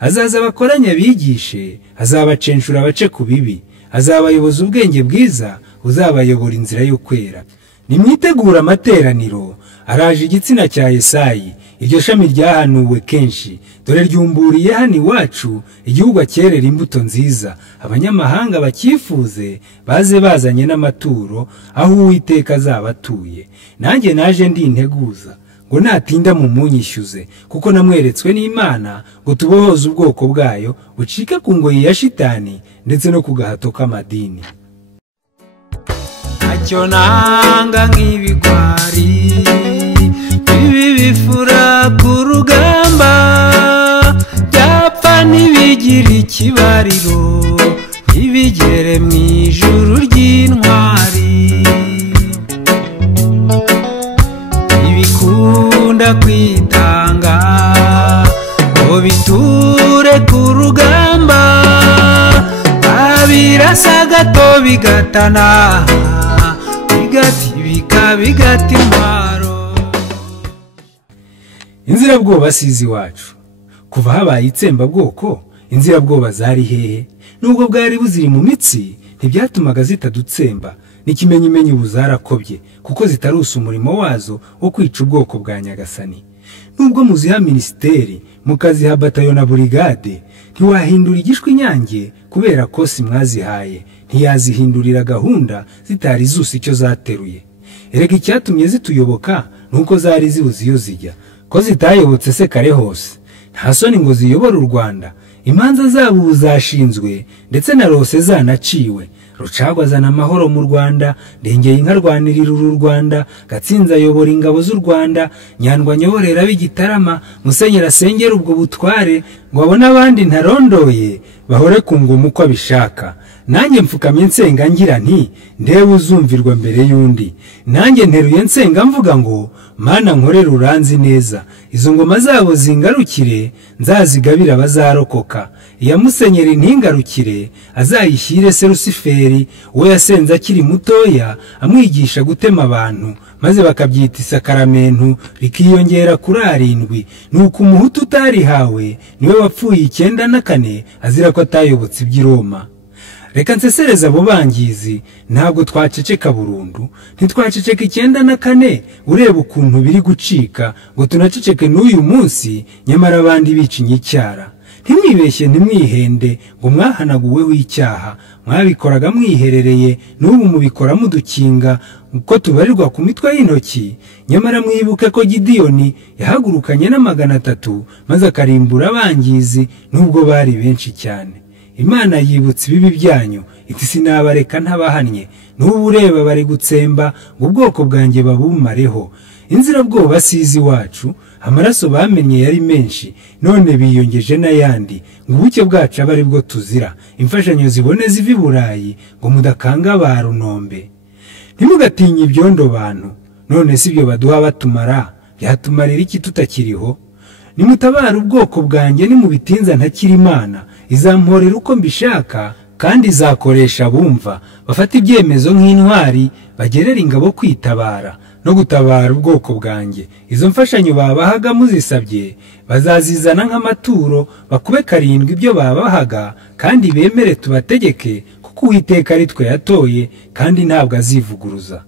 Azaza abakoranya abigishe, azabacenshura abace ku bibi, azabayoboza ubwenge bwiza, uzabayobora inzira yo kwera. Nimwitegura amateraniro, araje igitsina cya Yesayi, iryo shami ryahanuwe kenshi, dore ryumburiye hano iwacu, igihugu akerera imbuto nziza, abanyamahanga bakifuze baze bazanye n'amaturo aho Uwiteka azaba atuye. Nanjye naje ndi integuza ngo natinda mu munyishyuze, kuko namweretswe n'Imana ngo tubohoze ubwoko bwayo bucike ku ngoyi ya shitani ndetse no ku gahato k'amadini. Ntacyo nanga nk'ibigwari bibi bifura ku rugamba, byapfa ntibigira ikibariro, ntibigere mu ijuru ry'intwari. Ibikunda kwitanga ngo biture ku rugamba, babirasa gato bigatana, bigata intwaro. Inzirabwoba sizi iwacu. Kuva habaye itsembabwoko, inzirabwoba zari hehe? Nubwo bwari buziri mu mitsi, ntibyatumaga zitadutsemba. N'ikimenyimenyi ubu zarakobye, kuko zitarusa umurimo wazo wo kwica ubwoko bwa Nyagasani. Nubwo muziha minisiteri, mukaziha batayo na burigade, ntiwahindura igishwi inyange kubera ko si mwazihaye. Ntiyazihindurira gahunda zitari zusa icyo zateruye. Erega icyatumye zituyoboka nuko zari zibuze iyo zijya. Ko zitayobotse se kare hose, nta soni ngo ziyobore u Rwanda. Imanza zabo zashinzwe ndetse na rose zanaciwe. Rucagwa azana amahoro mu Rwanda, Ndengeye inka rwanirira uru Rwanda, Gatsinzi ayobora ingabo z'u Rwanda, Nyandwa nyoborera b'Igitarama, Musenyeri asengera ubwo butware, ngo abone abandi ntarondoye bahore ku ngoma uko abishaka. Nanjye mfukamye nsenga ngira nti ndebe uzumvirwa mbere y'undi. Nanjye nteruye nsenga mvuga ngo Mana nkorera uranzi neza, izo ngoma zabo zingarukire, nzazigabira bazarokoka. Iya Musenyeri ntingarukire, azayishyire se Rusiferi, uwo yasenze akiri mutoya amwigisha gutema abantu, maze bakabyita isakaramentu rikiyongera kuri 7. Nuko umuhutu utarihawe niwe wapfuye 94 azira ko atayobotse iby'i Roma. Reka nsesereza abo bangizi, ntabwo twaceceka burundu, ntitwaceceka 94 ureba ukuntu biri gucika, ngo tunaceceke n'uyu munsi, nyamara abandi bicinye icyara. Ntimwibeshye ntimwihende ngo mwahanaguweho icyaha, mwabikoraga mwiherereye, n'ubu mubikora mudukinga uko tubarirwa ku mitwe y'intoki. Nyamara mwibuke ko Gidiyoni yahagurukanye na 300 maze akarimbura abangizi nubwo bari benshi cyane. Imana yibutse ibibi byanyu, iti sinabareka ntabahannye. N'ubu ureba bari gutsemba ngo ubwoko bwanjye babumareho. Inzirabwoba sizi iwacu, amaraso bamenye yari menshi, none biyongeje n'ayandi, ngo ubuke bwacu abe ari bwo tuzira. Imfashanyo zibone ziva i Burayi, ngo mudakanga ba Runombe. Ntimugatinye ibyondo bantu, none si byo baduha batumara, byatumarira iki tutakiriho? Nimutabara ubwoko bwanjye nimubitinza ntakiri Imana, izamporera uko mbishaka, kandi izakoresha bumva bafata ibyemezo nk'intwari, bagerera ingabo kwitabara no gutabara ubwoko bwanjye. Izo mfashanyo babahaga muzisabye bazazizana nk'amaturo, bakube 7 ibyo babahaga, kandi bemere tubategeke, kuko Uwiteka ari twe yatoye kandi ntabwo azivuguruza.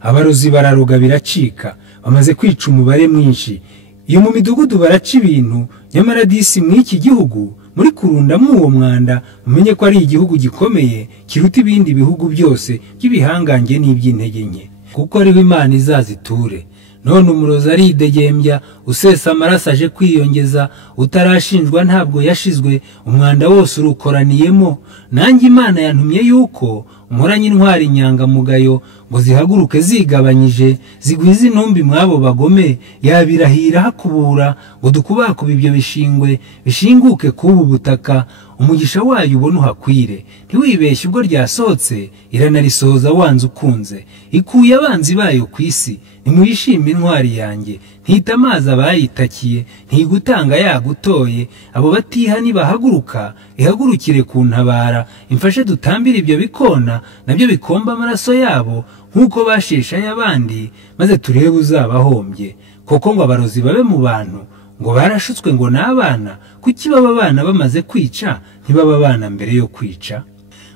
Abarozi bararuga biracika, bamaze kwica umubare mwinshi. Iyo mu midugudu baraca ibintu, nyamara disi mw'iki gihugu muri kurundamo uwo mwanda, mumenye ko ari igihugu gikomeye kiruta ibindi bihugu byose by'ibihangange n'iby'intege nke, kuko ariho Imana izaziture. None umurozi aridegembya, usesa amaraso aje kwiyongeza, utarashinjwa ntabwo yashizwe, umwanda wose urukoraniyemo. Nanjye Imana yantumye yuko umuranye intwari inyangamugayo, ngo zihaguruke zigabanyije, zigwize intumbi mwabo bagome, yabirahira hakubura, ngo dukubakuba ibyo bishingwe bishinguke kubu butaka, umugisha wayo ubone uhakwire. Ntiwibeshye ubwo ryasohotse, iranarisohoza wanze ukunze, ikuye abanzi bayo ku isi. Nimuyishime intwari yanjye, ntita amazi abayitakiye, ntigutanga yagutoye. Abo batiha nibahaguruka, ihagurukire kuntabara, imfashe dutambire ibyo bikona nabyo bikomba amaraso yabo, nk'uko bashesha y'abandi, maze turebe uzabahombye. Koko ngo abarozi babe mu bantu, ngo barashutswe ngo n'abana, kuki baba abana bamaze kwica ntibaba abana mbere yo kwica?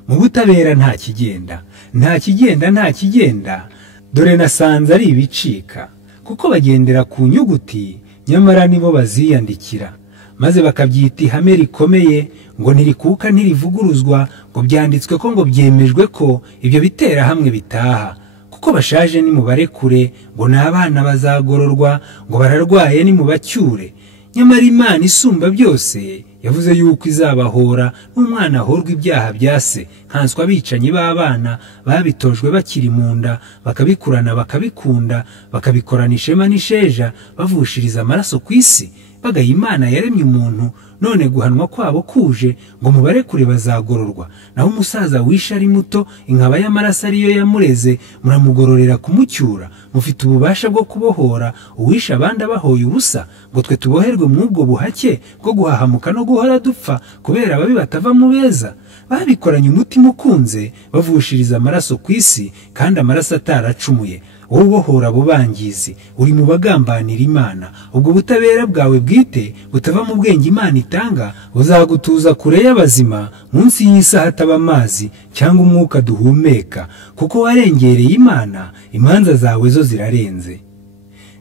Mu butabera nta kigenda, nta kigenda, nta kigenda. Dore nasanze ari ibicika, kuko bagendera ku nyuguti nyamara nibo baziyandikira, maze bakabyita ihame rikomeye ngo ntirikuka ntirivuguruzwa, ngo byanditswe ko ngo byemejwe ko ibyo bitera hamwe bitaha, kuko bashaje nimubarekure, ngo n'abana bazagororwa, ngo bararwaye nimubacyure. Nyamara Imana isumba byose yavuze yuko izabahora n'umwana ahorwa ibyaha bya se, nkanswe abicanyi b'abana babitojwe bakiri mu nda, bakabikurana bakabikunda, bakabikorana ishema n'isheja, bavushiriza amaraso ku isi, bagaye Imana yaremye umuntu, none guhanwa kwabo kuje ngo mubarekure bazagororwa. Naho umusaza wishe ari muto, inkaba y'amaraso ariyo yamureze, muramugororera kumucyura. Mufite ububasha bwo kubohora uwishe abandi abahoye ubusa, ngo twe tuboherwe mw'ubwo buhake bwo guhahamuka no guhora dupfa kubera ababi batava mu beza. Babikoranye umutima ukunze, bavushiriza amaraso ku isi, kandi amaraso ataracumuye. Wowe ubohora abo bangizi, uri mu bagambanira Imana. Ubwo butabera bwawe bwite butava mu bwenge Imana itanga buzagutuza kure y'abazima, munsi y'isi hataba amazi cyangwa umwuka duhumeka, kuko warengereye Imana, imanza zawe zo zirarenze.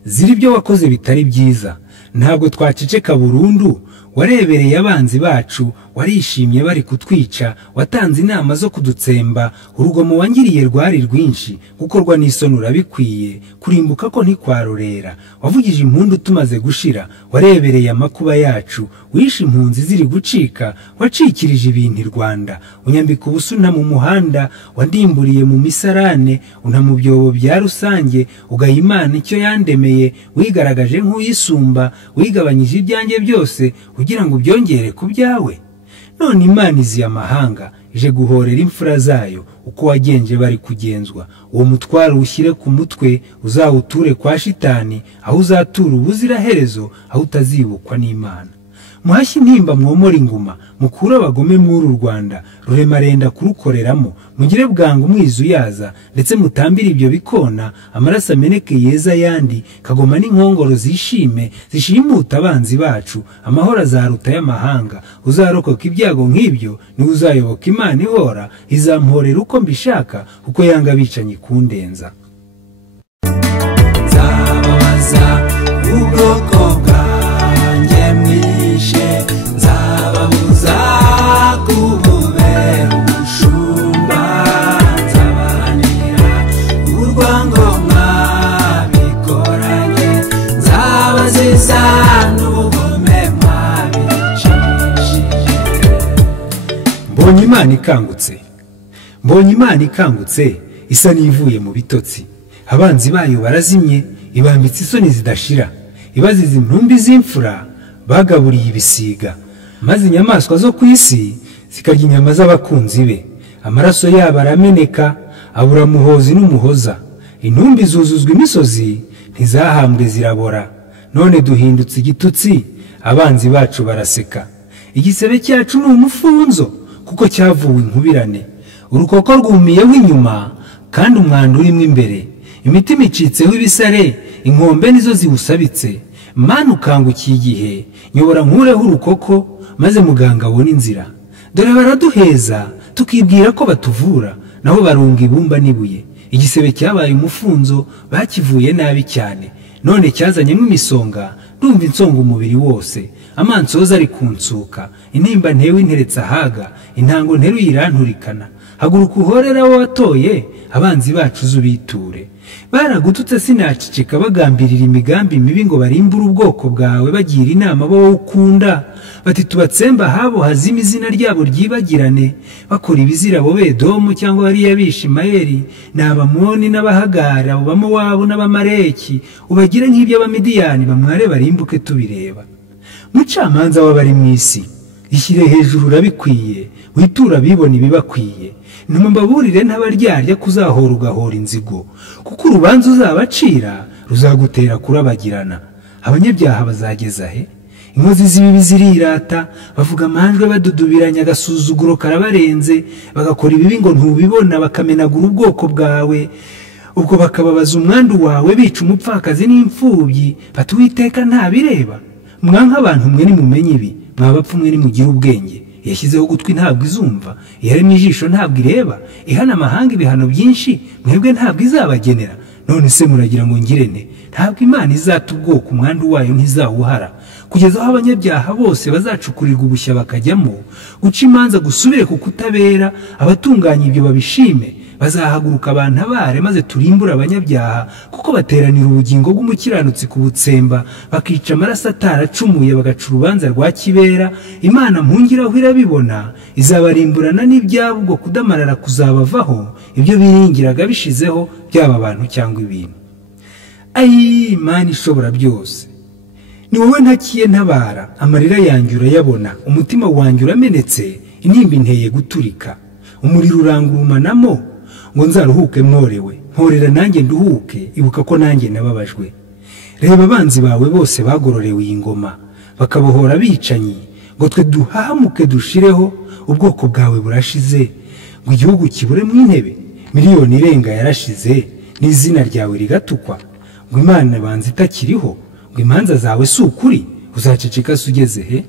Ziri ibyo wakoze bitari byiza, ntabwo twaceceka burundu. Warebereye abanzi bacu, warishimye bari kutwica, watanze inama zo kudutsemba. Urugomo wangiriye rwari rwinshi, gukorwa n'isoni urabikwiye, kurimbuka ko ntikwarorera. Wavugije impundu tumaze gushira, warebereye amakuba yacu, wishe impunzi ziri gucika, wacikirije ibintu i Rwanda. Unyambika ubusuna mu muhanda, wandimburiye mu misarane, una mu byobo bya rusange, ugaya Imana icyo yandemeye, wigaragaje nk'uyisumba, wigabanyije ibyanjye byose kugira ngo byongere ku byawe. None Imana iziye amahanga, ije guhorera imfura zayo uko wagenje bari kugenzwa. Uwo mutwaro ushyire ku mutwe, uzawuture kwa shitani, aho uzatura ubuziraherezo, aho utazibukwa n'Imana. Muhashye intimba mwomora inguma, mukure abagome mw'uru Rwanda, Rurema arenda kurukoreramo. Mugire bwangu mwizuyaza, ndetse mutambire ibyo bikona, amaraso ameneke yeza yandi, kagoma n'inkongoro zishime, zishimuta abanzi bacu. Amahoro azaruta y'amahanga, uzarokoka ibyago nk'ibyo ni uzayoboka Imana ihora, izamporera uko mbishaka, kuko yanga abicanyi kundenza. Nzababaza ubwoko bwanjye mwishe, nzababuza kububera umushumba, nzabahanira urwango mwabikoranye, nzabaziza n'ubugome mwabicishije. Mbonye Imana ikangutse, mbonye Imana ikangutse, isa n'ivuye mu bitotsi. Abanzi bayo barazimye, ibambitse isoni zidashira, ibaziza intumbi z'imfura bagaburiye ibisiga, maze inyamaswa zo ku isi zikarya inyama z'abakunzi be. Amaraso yabo arameneka, abura muhozi n'umuhoza, intumbi zuzuzwa imisozi, ntizahambwe zirabora. None duhindutse igitutsi, abanzi bacu baraseka. Igisebe cyacu ni umufunzo, kuko cyavuwe inkubirane. Urukoko rwumiyeho inyuma, kandi umwanda urimo imbere. Imitima icitseho ibisare, inkombe nizo ziwusabitse. Mana ukangukiye igihe, nyobora nkureho urukoko, maze muganga abone inzira. Dore baraduheza, tukibwira ko batuvura, naho barunga ibumba n'ibuye. Igisebe cyabaye umufunzo, bakivuye nabi cyane. None cyazanyemo imisonga, ndumva insonga umubiri wose. Amansoza ari kunsuka, intimba ntewe interetse ahaga, intango nteruye iranturikana. Haguruka uhorera wo watoye, abanzi bacu zubiture. Baragututse sinaceceka, bagambirira imigambi mibi ngo barimbure ubwoko bwawe, bagira inama bo ukunda, bati tubatsemba habo hazima izina ryabo ryibagirane. Bakora ibizira bo Bedomu cyangwa hariya Bishimayeli, n'Abamoni n'Abahagari, abo Bamowabu n'Abamaleki, ubagire nk'iby'Abamidiyani, bamware barimbuke tubireba. Mucamanza w'abari mu isi, ishyire hejuru urabikwiye, witura bibona ibibakwiye. Ntumbaburire ntabaryarya kuzahora ugahora inzigo, kuko urubanza uzabacira ruzagutera kurabagirana. Abanyabyaha bazageza he? Inkozi z'ibibi zirirata, bavuga amanjwe badudubiranya, agasuzuguro karabarenze, bagakora ibibi ngo ntubibona, bakamenagura ubwoko bwawe. Ubwo bakababaza umwandu wawe, bica umupfakazi n'imfubyi, bati Uwiteka ntabireba. Mwanka abantu mwe nimumenye ibi, mwabapfu mwe nimugire ubwenge. Yashyizeho gutwi ntabwo izumva, yaremye ijisho ntabwo ireba, ihana amahanga ibihano byinshi, mwebwe ntabwo izabagenera. None se muragira ngo ngire nte? ntabwo Imana izata ubwoko umwandu wayo ntizawuhara, kugeza aho abanyabyaha bose bazacukurirwa ubushya bakajyamo, guca imanza gusubire ku kutabera, abatunganya ibyo babishime. Bazahaguruka abantabare maze turimbura abanyabyaha, kuko bateranira ubugingo bw'umukiranutsi ku butsemba, bakica amaraso ataracumuye, bagaca urubanza rwa kibera. Imana mpungiraho irabibona, izabarimburana n'ibyabo, ubwo kudamarara kuzabavaho, ibyo biringiraga bishizeho, byaba abantu cyangwa ibintu. Ayi Imana ishobora byose, ni wowe ntakiye ntabara, amarira yanjye urayabona, umutima wanjye uramenetse, intimba inteye guturika, umuriro urangurumanamo ngo nzaruhuke mworewe, mporera nanjye nduhuke, ibuka ko nanjye nababajwe. Reba abanzi bawe bose bagororewe iyi ngoma, bakabohora abicanyi, ngo twe duhamuke dushireho, ubwoko bwawe burashize, ngo igihugu kiburemo intebe, miliyoni irenga yarashize, n'izina ryawe rigatukwa, ngo Imana banza itakiriho, ngo imanza zawe si ukuri, uzaceceka se ugeze he?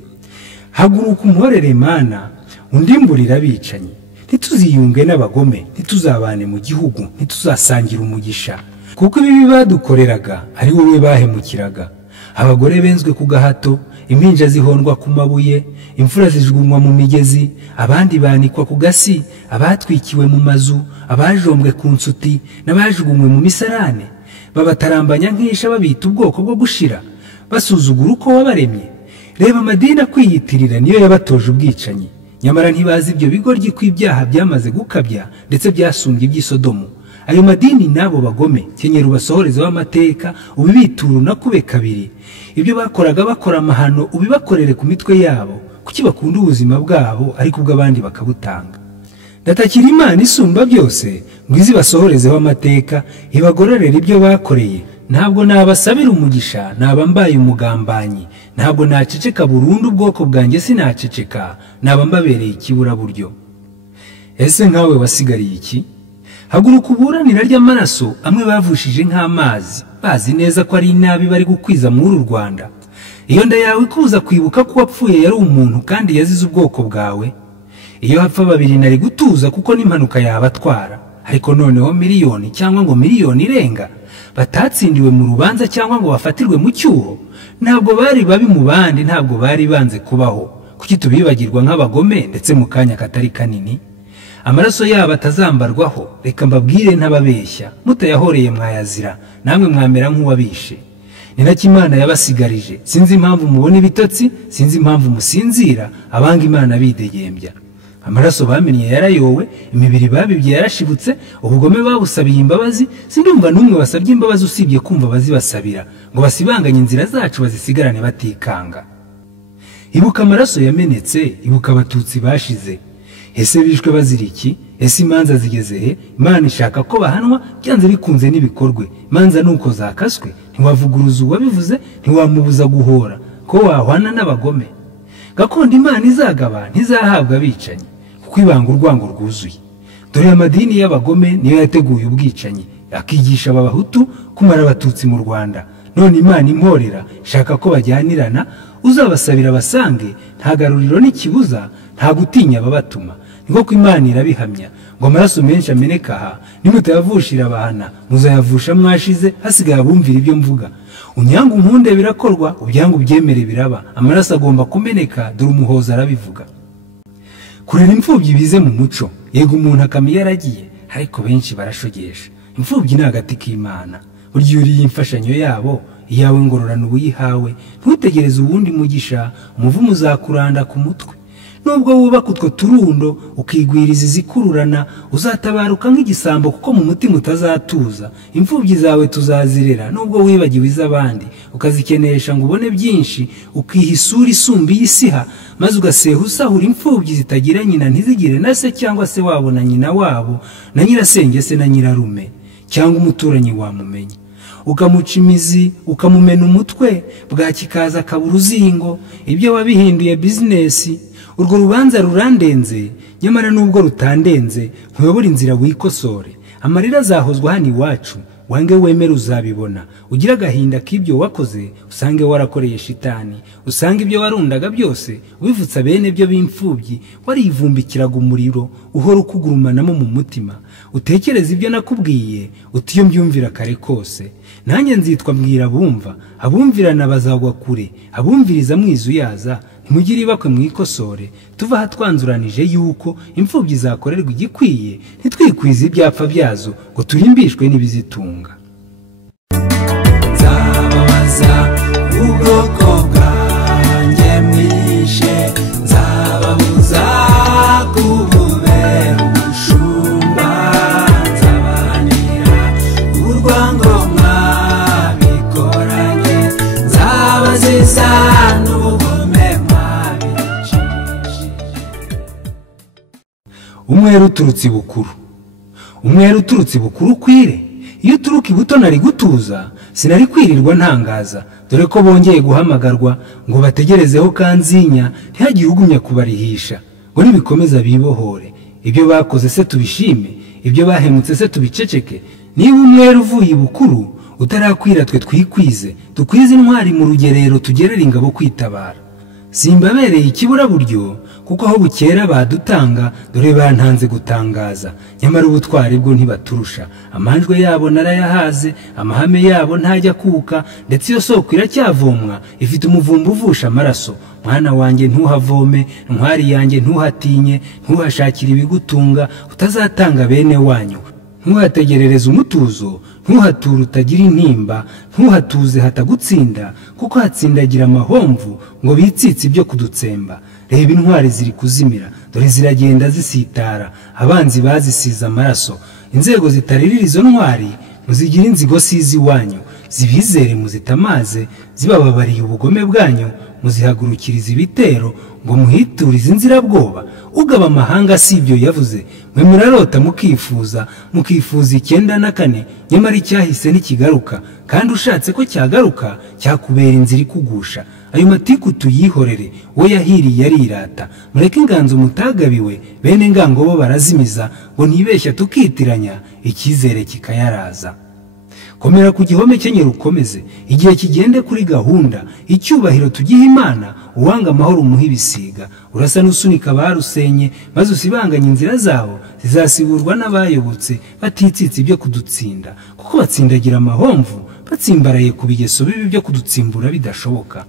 Haguruka umporere Mana, undimburira abicanyi, ntituziyunge n'abagome, ntituzabane mu gihugu, ntituzasangira umugisha, kuko ibibi badukoreraga ari wowe bahemukiraga. Abagore benzwe ku gahato, impinja zihondwa ku mabuye, imfura zijugunywa mu migezi, abandi banikwa ku gasi, abatwikiwe mu mazu, abajombwe ku nsuti, n'abajugunywe mu misarane, babatarambanya nk'isha babita ubwoko bwo gushira, basuzugura uko wabaremye. Reba amadini akwiyitirira niyo yabatoje ubwicanyi, nyamara ntibazi ibyo bigoryi ko ibyaha byamaze gukabya ndetse byasumbye iby'isodomu. Ayo madini n'abo bagome kenyera ubasohorezeho amateka, ubibitura unakube kabiri. Ibyo bakoraga bakora amahano ubibakorere ku mitwe yabo, kuki bakunda ubuzima bwabo ariko ubw'abandi bakabutanga. Ndatakira Imana isumba byose ngo izibasohorezeho amateka, ibagororere ibyo bakoreye. Ntabwo nabasabira umugisha, naba mbaye umugambanyi, ntabwo naceceka burundu, ubwoko bwanjye sinaceceka, naba mbabereye ikiburaburyo. Ese nkawe wasigariye iki? Haguruka uburanira ry'amaraso amwe bavushije nk'amazi, bazi neza ko ari inabi bari gukwiza muri uru Rwanda. Iyo nda yawe ikubuza kwibuka ko wapfuye yari umuntu kandi yazize ubwoko bwawe. Iyo hapfa babiri nari gutuza kuko n'impanuka yabatwara, ariko noneho miliyoni cyangwa ngo miliyoni irenga batatsindiwe mu rubanza cyangwa ngo bafatirwe mu cyuho. Ntabwo bari babi mu bandi, ntabwo bari banze kubaho, kuki tubibagirwa nk'abagome ndetse mu kanya katari kanini? Amaraso yabo atazambarwaho, reka mbabwire ntababeshya, mutayahoreye mwayazira, namwe mwamera nk'uwabishe. Ni nacyo Imana yabasigarije, sinzi impamvu mubona ibitotsi, sinzi impamvu musinzira, abanga Imana bidegembya. Amaraso bamennye yarayowe, imibiri babibye yarashibutse, ubugome babusabiye imbabazi, sindumva n'umwe basabye imbabazi usibye kumva bazibasabira, ngo basibanganye inzira zacu bazisigarane batikanga. Ibuka amaraso yamenetse, ibuka abatutsi bashize. Ese bishwe bazira iki? Ese imanza zigeze he? Imana ishaka ko bahanwa byanze bikunze n'ibikorwe. Imanza nuko zakaswe, ntiwavuguruza uwabivuze, ntiwamubuza guhora, ko wahwana n'abagome. Gakondo Imana izagaba ntizahabwa abicanyi, kuko ibanga urwango rwuzuye. Dore amadini y'abagome niyo yateguye ubwicanyi, akigisha abahutu kumara abatutsi mu Rwanda. None Imana imporera ishaka ko bajyanirana, uzabasabira basange, nta garuriro n'ikibuza, nta gutinya ababatuma. Niko ko Imana irabihamya ngo amaraso menshi ameneka aha, nimutayavushira abahana muzayavusha mwashize, hasigaye abumvira ibyo mvuga. Unyanga umpunde birakorwa, ubyanga ubyemere biraba, amaraso agomba kumeneka, dore umuhoza arabivuga. Kurera imfubyi bize mu muco, yego umuntu akamenya yaragiye, ariko benshi barashogesha. Imfubyi ni agati k'Imana, burya uriye imfashanyo yabo, iyawe ngororano uyihawe, ntutegereze uwundi mugisha, umuvumo uzakuranda ku mutwe. Nubwo wubaka utwo turundo ukigwiriza izikururana, uzatabaruka nk'igisambo kuko mu mutima utazatuza. Imfubyi zawe tuzazirera nubwo wibagiwe iz'abandi, ukazikenesha ngo ubone byinshi, ukiha isura isumba iy'isiha, maze ugaseha usahura imfubyi zitagira nyina ntizigire na se cyangwa se wabo na nyina wabo, na nyirasenge se na nyirarume, cyangwa umuturanyi wamumenya. Ukamuca imizi, ukamumena umutwe, bwakikaza akabura uruzingo, ibyo wabihinduye bizinesi. Urwo rubanza rurandenze, nyamara nubwo rutandenze, nkuyobora inzira wikosore. Amarira azahozwa hano iwacu, wange wemere uzabibona. Ugira agahinda k'ibyo wakoze, usange warakoreye shitani, usange ibyo warundaga byose ubivutsa bene byo b'imfubyi, warivumbikiraga umuriro uhora ukugurumanamo mu mutima. Utekereza ibyo nakubwiye, utiyo mbyumvira kare kose. nanjye nzitwa mbwira bumva, abumvirana bazagwa kure, abumviriza mwizuyaza, ntimugire ibakwe mwikosore, tuva aha twanzuranije yuko imfubyi zakorerwa igikwiye, ntitwikwize ibyapfa byazo ngo turimbishwe n'ibizitunga. Nzababaza ubwoko bwanjye mwishe, nzababuza kububera umushumba, nzabanira urwango mwabikoranye, nzabaziza n'ubugome mwabicishije. Umwera uturutse ibukuru, umwera uturutse ibukuru kwire, iyo uturuka ibuto nari gutuza, sinari kwirirwa ntangaza, dore ko bongeye guhamagarwa ngo bategerezeho kanzinya, ntihagire ugumya kubarihisha, ngo nibikomeza bibohore. Ibyo bakoze se tubishime, ibyo bahemutse se tubiceceke. Niba umwera uvuye ibukuru utarakwira, twe twikwize, dukwize intwari mu rugerero, tugerera ingabo kwitabara. Simbabereye ikibura buryo, kuko aho bukera badutanga, dore bantanze gutangaza, nyamara ubutwari bwo ntibaturusha. Amanjwe yabo narayahaze, amahame yabo ntajya kuka, ndetse iyo soko iracyavomwa, ifite umuvumba uvusha amaraso. Mwana wanjye ntuhavome, ntwari yanjye ntuhatinye, ntuhashakire ibigutunga, utazatanga bene wanyu. Ntuhategerereze umutuzo, ntuhature utagira intimba, ntuhatuze hatagutsinda, kuko hatsindagira amahomvu ngo bitsitse ibyo kudutsemba. Reba intwari ziri kuzimira, dore ziragenda zisitara, abanzi bazisize amaraso. Inzego zitaririra izo ntwari muzigire inzigo sizi wanyu, zibizere muzitamaze, zibababariye ubugome bwanyu, muzihagurukiriza ibitero ngo muhiturize inzirabwoba. Ugaba amahanga si ibyo yavuze, mwe murarota mukifuza 904, nyamara icyahise ntikigaruka, kandi ushatse ko cyagaruka cyakubera inzira ikugusha. Ayo matiku tuyihorere, we yahiriye arirata, mureke inganzo mutagabiwe, bene ngango bo barazimiza, ngo ntibeshya tukitiranya, icyizere kikayaraza. Komera ku gihome kenyera ukomeze, igihe kigende kuri gahunda, icyubahiro tugihe Imana, uwanga amahoro umuha ibisiga. Urasa n'usunika barusenye, maze usibanganye inzira zabo, zizasiburwa n'abayobotse batitsitse ibyo kudutsinda, kuko batsindagira amahomvu, batsimbaraye ku bigeso bibi byo kudutsimbura bidashoboka.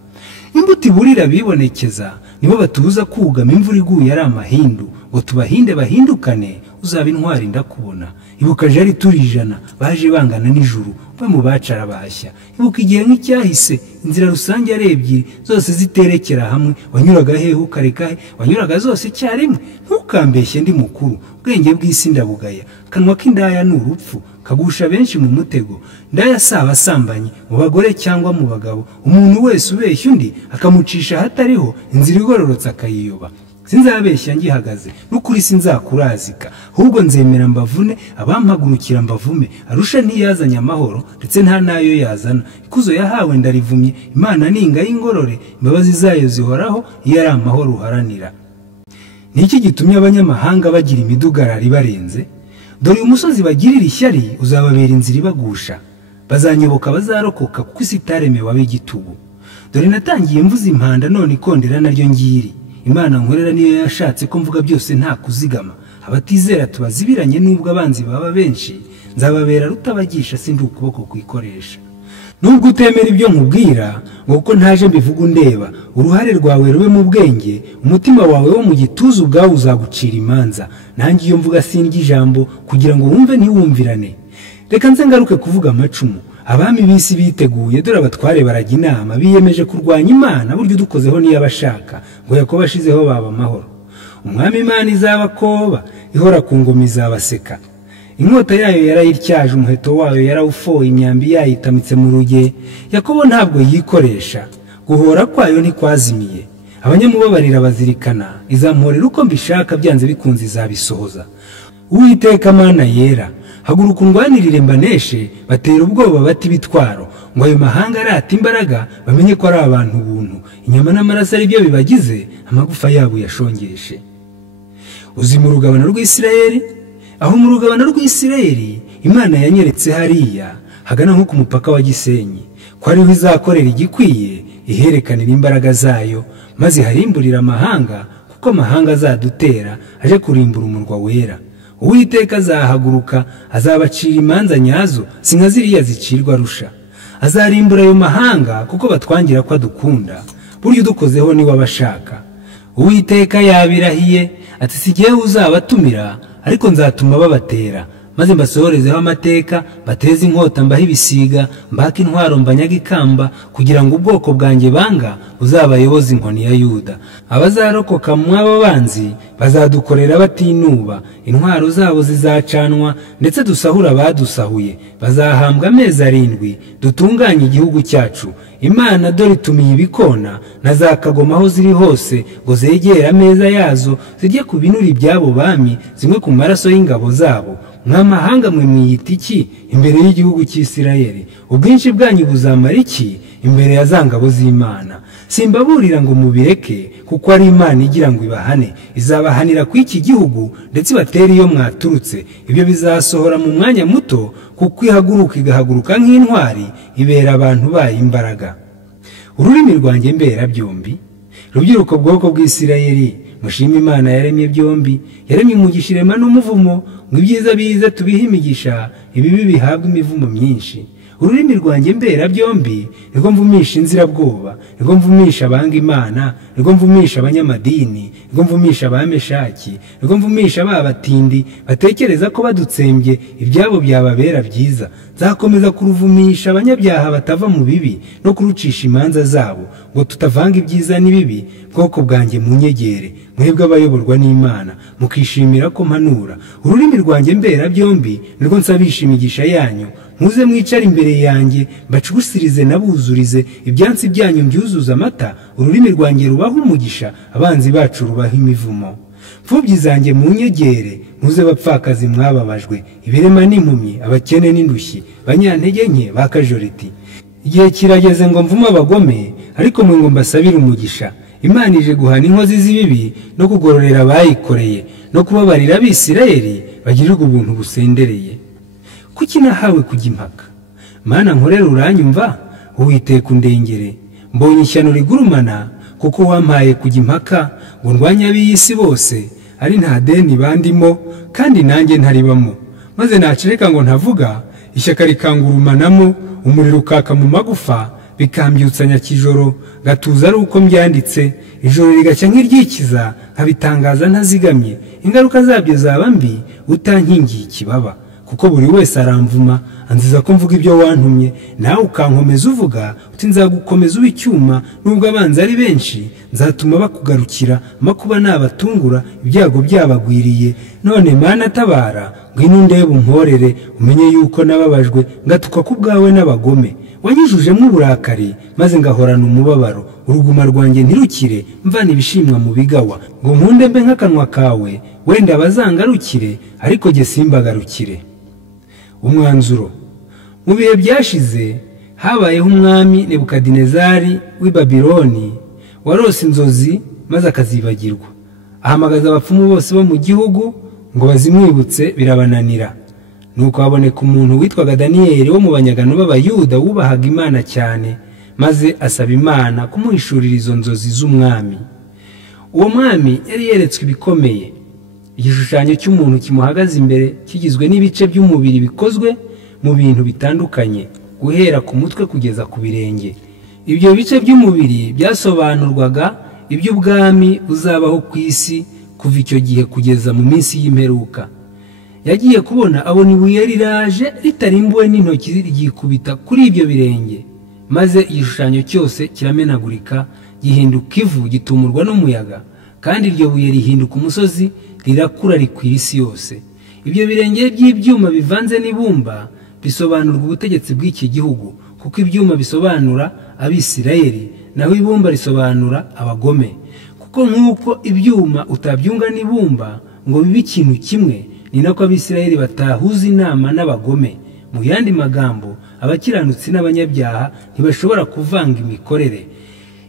Imbuto iburira bibonekeza, nibo batubuza kugama imvura iguye ari amahindu, ngo tubahinde bahindukane, uzaba intwari ndakubona. Ibuka jari turi 100 baje bangana n'ijuru, we mu bacara bahashya. Ibuka igihe nk'icyahise, inzira rusange ari 2 zose ziterekera hamwe, wanyuraga hehe ukareka he, wanyuraga zose icyarimwe. Ntukambeshye ndi mukuru, ubwenge bw'isi ndabugaya, kanwa k'indaya n'urupfu kagusha benshi mu mutego. Ndaya saba sambanye mu bagore cyangwa mu bagabo, umuntu wese ubeshya undi akamucisha hatariho, inzira igororotse akayiyoba. Sinzabeshya ngihagaze, n'ukuri sinzakurazika, ahubwo nzemera mbavune, abampagurukira mbavume. Arusha ntiyazanye amahoro, ndetse nta nayo yazana. Ikuzo yahawe ndarivumye, Imana ninga y'ingorore, imbabazi zayo zihoraho iyo ari amahoro uharanira. Niki gitumye abanyamahanga bagira imidugarari barenze? Dore umusozi bagirira ishyari uzababera inzira ibagusha, bazanyoboka bazarokoka, kuko isi itaremewe ab'igitugu. Dore natangiye mvuza impanda, none ikondera naryo ngiri. Imana nkorera niyo yashatse ko mvuga byose nta kuzigama. Abatizera tubazibiranye nubwo abanzi baba benshi, nzababera rutabagisha sindi ukuboko kwikoresha. Nubwo utemera ibyo nkubwira, ngo kuko ntaje mbivuga undeba, uruhare rwawe rube mu bwenge, umutima wawe wo mu gituza ubwawe uzagucira imanza. Nanjye iyo mvuga sindya ijambo, kugira ngo wumve ntiwumvirane. Reka nze ngaruke kuvuga amacumu. Abami bisi biteguye, dore abatware barajya inama, biyemeje kurwanya Imana, buryo dukozeho niyo abashaka, ngo Yakobo ashizeho baba amahoro. Umwami Imana izabakoba, ihora ku ngoma izabaseka. Inkota yayo yarayityaje, umuheto wayo yarawufoye, imyambi yayo itamitse mu ruge. Yakobo ntabwo yikoresha, guhora kwayo ntikwazimiye. Abanyamubabarira bazirikana, izamporera uko mbishaka, byanze bikunze izabisohoza. Uwiteka Mana yera, haguruka undwanirire mbaneshe, batera ubwoba bati bitwaro, ngo ayo mahanga arata imbaraga, bamenye ko ari abantu buntu, inyama n'amaraso ari byo bibagize, amagufa yabo yashongeshe. Uzi mu rugabano rw'Isirayeli? Aho mu rugabano rw'Isirayeli Imana yanyeretse hariya, hagana nko ku mupaka wa Gisenyi, ko ariho izakorera igikwiye, iherekanira imbaraga zayo, maze harimburira amahanga, kuko amahanga azadutera aje kurimbura umurwa wera. Uwiteka azahaguruka azabacira imanza nyazo si nka ziriya zicirwa Arusha. Azarimbura ayo mahanga kuko batwangira ko adukunda, burya udukozeho niwe abashaka. Uwiteka yabirahiye ati si jyewe uzabatumira, ariko nzatuma babatera, maze mbasohorezeho amateka, bateze inkota mbahe ibisiga, mbake intwaro mbanyaga ikamba, kugira ngo ubwoko bwanjye banga buzabayoboza inkoni ya Yuda. Abazarokoka mw'abo banzi bazadukorera batinuba, intwaro zabo zizacanwa, ndetse dusahura abadusahuye. Bazahambwa amezi 7 dutunganye igihugu cyacu. Imana dore itumiye ibikona na za kagoma aho ziri hose, ngo zegere ameza yazo zijye ku binuri by'abo bami, zimwe ku maraso y'ingabo zabo. Mw'amahanga mwe mwiyita iki imbere y'igihugu cy'Isirayeli? Ubwinshi bwanyu buzamara iki imbere ya za ngabo z'Imana? Simbaburira ngo mubireke, kuko ari Imana igira ngo ibahane. Izabahanira ku iki gihugu, ndetse ibatere iyo mwaturutse. Ibyo bizasohora mu mwanya muto, kuko ihaguruka igahaguruka nk'intwari, ibera abantu bayo imbaraga. Ururimi rwanjye mbera byombi. Rubyiruko bwoko bw'Isirayeli, mushima Imana yaremye byombi. Yaremye umugisha irema n'umuvumo, ngo ibyiza biza tubihe imigisha, ibibi bihabwa imivumo myinshi. Ururimi rwanjye mbera byombi nirwo mvumisha inzirabwoba, nirwo mvumisha abanga Imana, nirwo mvumisha abanyamadini, nirwo mvumisha abameshaki, nirwo mvumisha babatindi batekereza ko badutsembye ibyabo byababera byiza. Nzakomeza kuruvumisha abanyabyaha batava mu bibi no kurucisha imanza zabo, ngo tutavanga ibyiza n'ibibi. Bwoko bwanjye munyegere, mwebwe abayoborwa n'Imana, mukishimira ko mpanura. Ururimi rwanjye mbera byombi nirwo nsabisha imigisha yanyu. Muze mwicare imbere yanjye, mbacugusirize nabuzurize, ibyansi byanyu mbyuzuza amata. Ururimi rwanjye rubaho umugisha, abanzi bacu rubaho imivumo. Mfubyi zanjye munyegere, muze bapfakazi mwababajwe, ibirema n'impumyi, abakene n'indushyi, banyantege nke bakajoriti. Igihe kirageze ngo mvume abagome, ariko mwe ngo mbasabire umugisha. Imana ije guhana inkozi z'ibibi no kugororera abayikoreye, no kubabarira Abisirayeli bagirirwa ubuntu busendereye. Kuki nahawe kujya impaka? Mana nkorera uranyumva, Uwiteka undengere. Mbonye ishyano rigurumana, kuko wampaye kujya impaka, ngo ndwanye ab'iy'isi bose, ari nta deni bandimo, kandi nanjye ntaribamo. Maze nacereka ngo ntavuga, ishyaka rikangurumanamo, umuriro ukaka mu magufa, bikambyutsa nyakijoro, gatuza ari uko mbyanditse. Ijoro rigacya nk'iryikiza, nkabitangaza ntazigamye. Ingaruka zabyo zaba mbi, utankingiye ikibaba. Kuko buri wese aramvuma, anziza ko mvuga ibyo wantumye. Nawe ukankomeza uvuga uti nzagukomeza uba icyuma, nubwo abanzi ari benshi nzatuma bakugarukira. Makuba nabatungura, ibyago byabagwiriye. None Mana tabara, ngwino undebe umporere, umenye yuko nababajwe, ngatuka ku bwawe n'abagome. Wanyujujemo uburakari, maze ngahorana umubabaro. Uruguma rwanjye ntirukire, mvana ibishimwa mu bigawa. Ngo nkunde mbe nk'akanwa kawe, wenda bazangarukire, ariko jye simbagarukire. Umwanzuro. Mu bihe byashize habayeho umwami Nebukadinezari w'i Babiloni, warose inzozi maze akazibagirwa. Ahamagaza abapfumu bose bo mu gihugu ngo bazimwibutse, birabananira. Nuko haboneka umuntu witwaga Daniyeli wo mu banyagano b'Abayuda wubahaga Imana cyane, maze asaba Imana kumuhishurira izo nzozi z'umwami. Uwo mwami yari yeretswe ibikomeye. Igishushanyo cy'umuntu kimuhagaze imbere, kigizwe n'ibice by'umubiri bikozwe mu bintu bitandukanye, guhera ku mutwe kugeza ku birenge. Ibyo bice by'umubiri byasobanurwaga iby'ubwami buzabaho ku isi kuva icyo gihe kugeza mu minsi y'imperuka. Yagiye kubona abona ibuye riraje ritarimbuwe n'intoki ryikubita kuri ibyo birenge, maze igishushanyo cyose kiramenagurika, gihinduka ivu, gitumurwa n'umuyaga, kandi iryo buye rihinduka umusozi, rirakura rikwira isi yose. Ibyo birenge by'ibyuma bivanze n'ibumba bisobanurwa ubutegetsi bw'iki gihugu, kuko ibyuma bisobanura Abisirayeli, naho ibumba risobanura abagome. Kuko nk'uko ibyuma utabyunga n'ibumba ngo bibe ikintu kimwe, ni nako Abisirayeli batahuza inama n'abagome. Mu yandi magambo, abakiranutsi n'abanyabyaha ntibashobora kuvanga imikorere.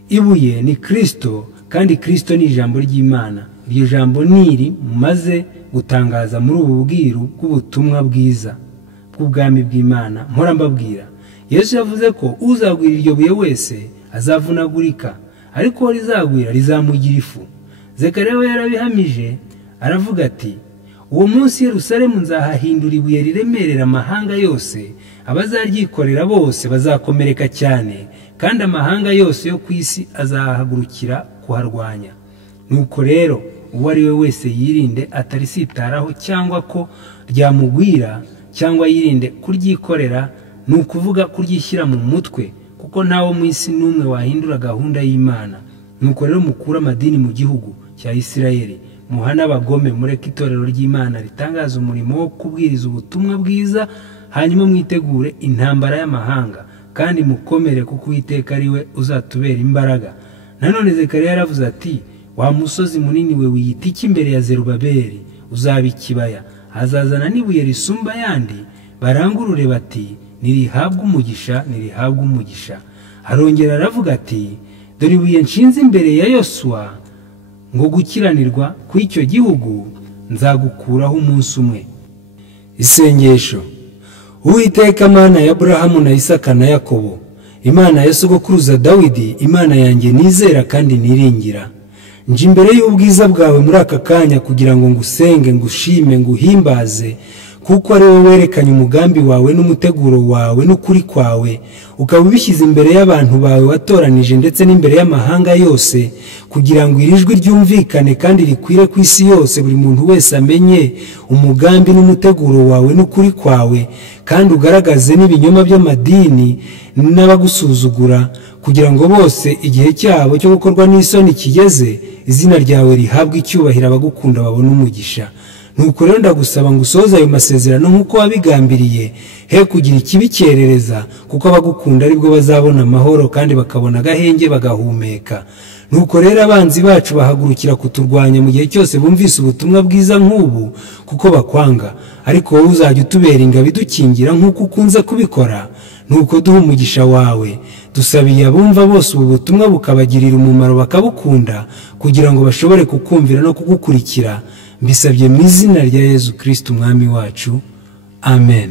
Ibuye ni Kristo, kandi Kristo ni ijambo ry'Imana. Iryo jambo niri mumaze gutangaza muri ubu bwiru bw'ubutumwa bwiza bw'ubwami bw'Imana mpora mbabwira. Yesu yavuze ko uzagwira iryo buye wese azavunagurika, ariko rizagwira rizamugira ifu. Zekariya we yarabihamije, aravuga ati, uwo munsi Yerusalemu nzahahindura ibuye riremerera amahanga yose, abazaryikorera bose bazakomereka cyane, kandi amahanga yose yo ku isi azahagurukira kuharwanya. Nuko rero uwo ari we wese yirinde atarisitaraho cyangwa ko ryamugwira, cyangwa yirinde kuryikorera, ni ukuvuga kuryishyira mu mutwe, kuko ntawo mu isi n'umwe wahindura gahunda y'Imana. Nuko rero mukura amadini mu gihugu cya Isirayeli, muhana abagome, mureke itorero ry'Imana ritangaza umurimo wo kubwiriza ubutumwa bwiza, hanyuma mwitegure intambara y'amahanga, kandi mukomere kuko Uwiteka ari we uzatubera imbaraga. Nanone Zekariya yaravuze ati, wa musozi munini we wiyita iki imbere ya Zerubabeli? Uzaba ikibaya, hazazana n'ibuye risumba yandi, barangurure bati, nirihabwe umugisha, nirihabwe umugisha. Arongera aravuga ati, dore ibuye nshinze imbere ya Yosuwa, ngo gukiranirwa kw'icyo gihugu nzagukuraho umunsi umwe. Isengesho. Uwiteka Mana ya Aburahamu na Isaka na Yakobo, Imana ya sogokuruza Dawidi, Imana yanjye nizera kandi niringira, nje imbere y'ubwiza bwawe muri aka kanya kugira ngo ngusenge, ngushime, nguhimbaze, kuko ari wowe werekanye umugambi wawe n'umuteguro wawe n'ukuri kwawe, ukaba ubishyize imbere y'abantu bawe watoranije ndetse n'imbere y'amahanga yose, kugira ngo iri jwi ryumvikane kandi rikwire ku isi yose, buri muntu wese amenye umugambi n'umuteguro wawe n'ukuri kwawe, kandi ugaragaze n'ibinyoma by'amadini n'abagusuzugura, kugira ngo bose igihe cyabo cyo gukorwa n'isoni kigeze, izina ryawe rihabwe icyubahiro, abagukunda babone umugisha. Nuko rero ndagusaba ngo usohoze ayo masezerano nk'uko wabigambiriye, he kugira ikibikerereza, kuko abagukunda aribwo bazabona amahoro kandi bakabona agahenge bagahumeka. Nuko rero abanzi bacu bahagurukira kuturwanya mu gihe cyose bumvise ubutumwa bwiza nk'ubu, kuko bakwanga, ariko wowe uzajya utubera ingabo idukingira nk'uko ukunze kubikora. Nuko duha umugisha wawe, dusabiye abumva bose ubu butumwa bukabagirira umumaro bakabukunda, kugira ngo bashobore kukumvira no kugukurikira. Mbisabye mu izina rya Yezu Kristo umwami wacu. Amen.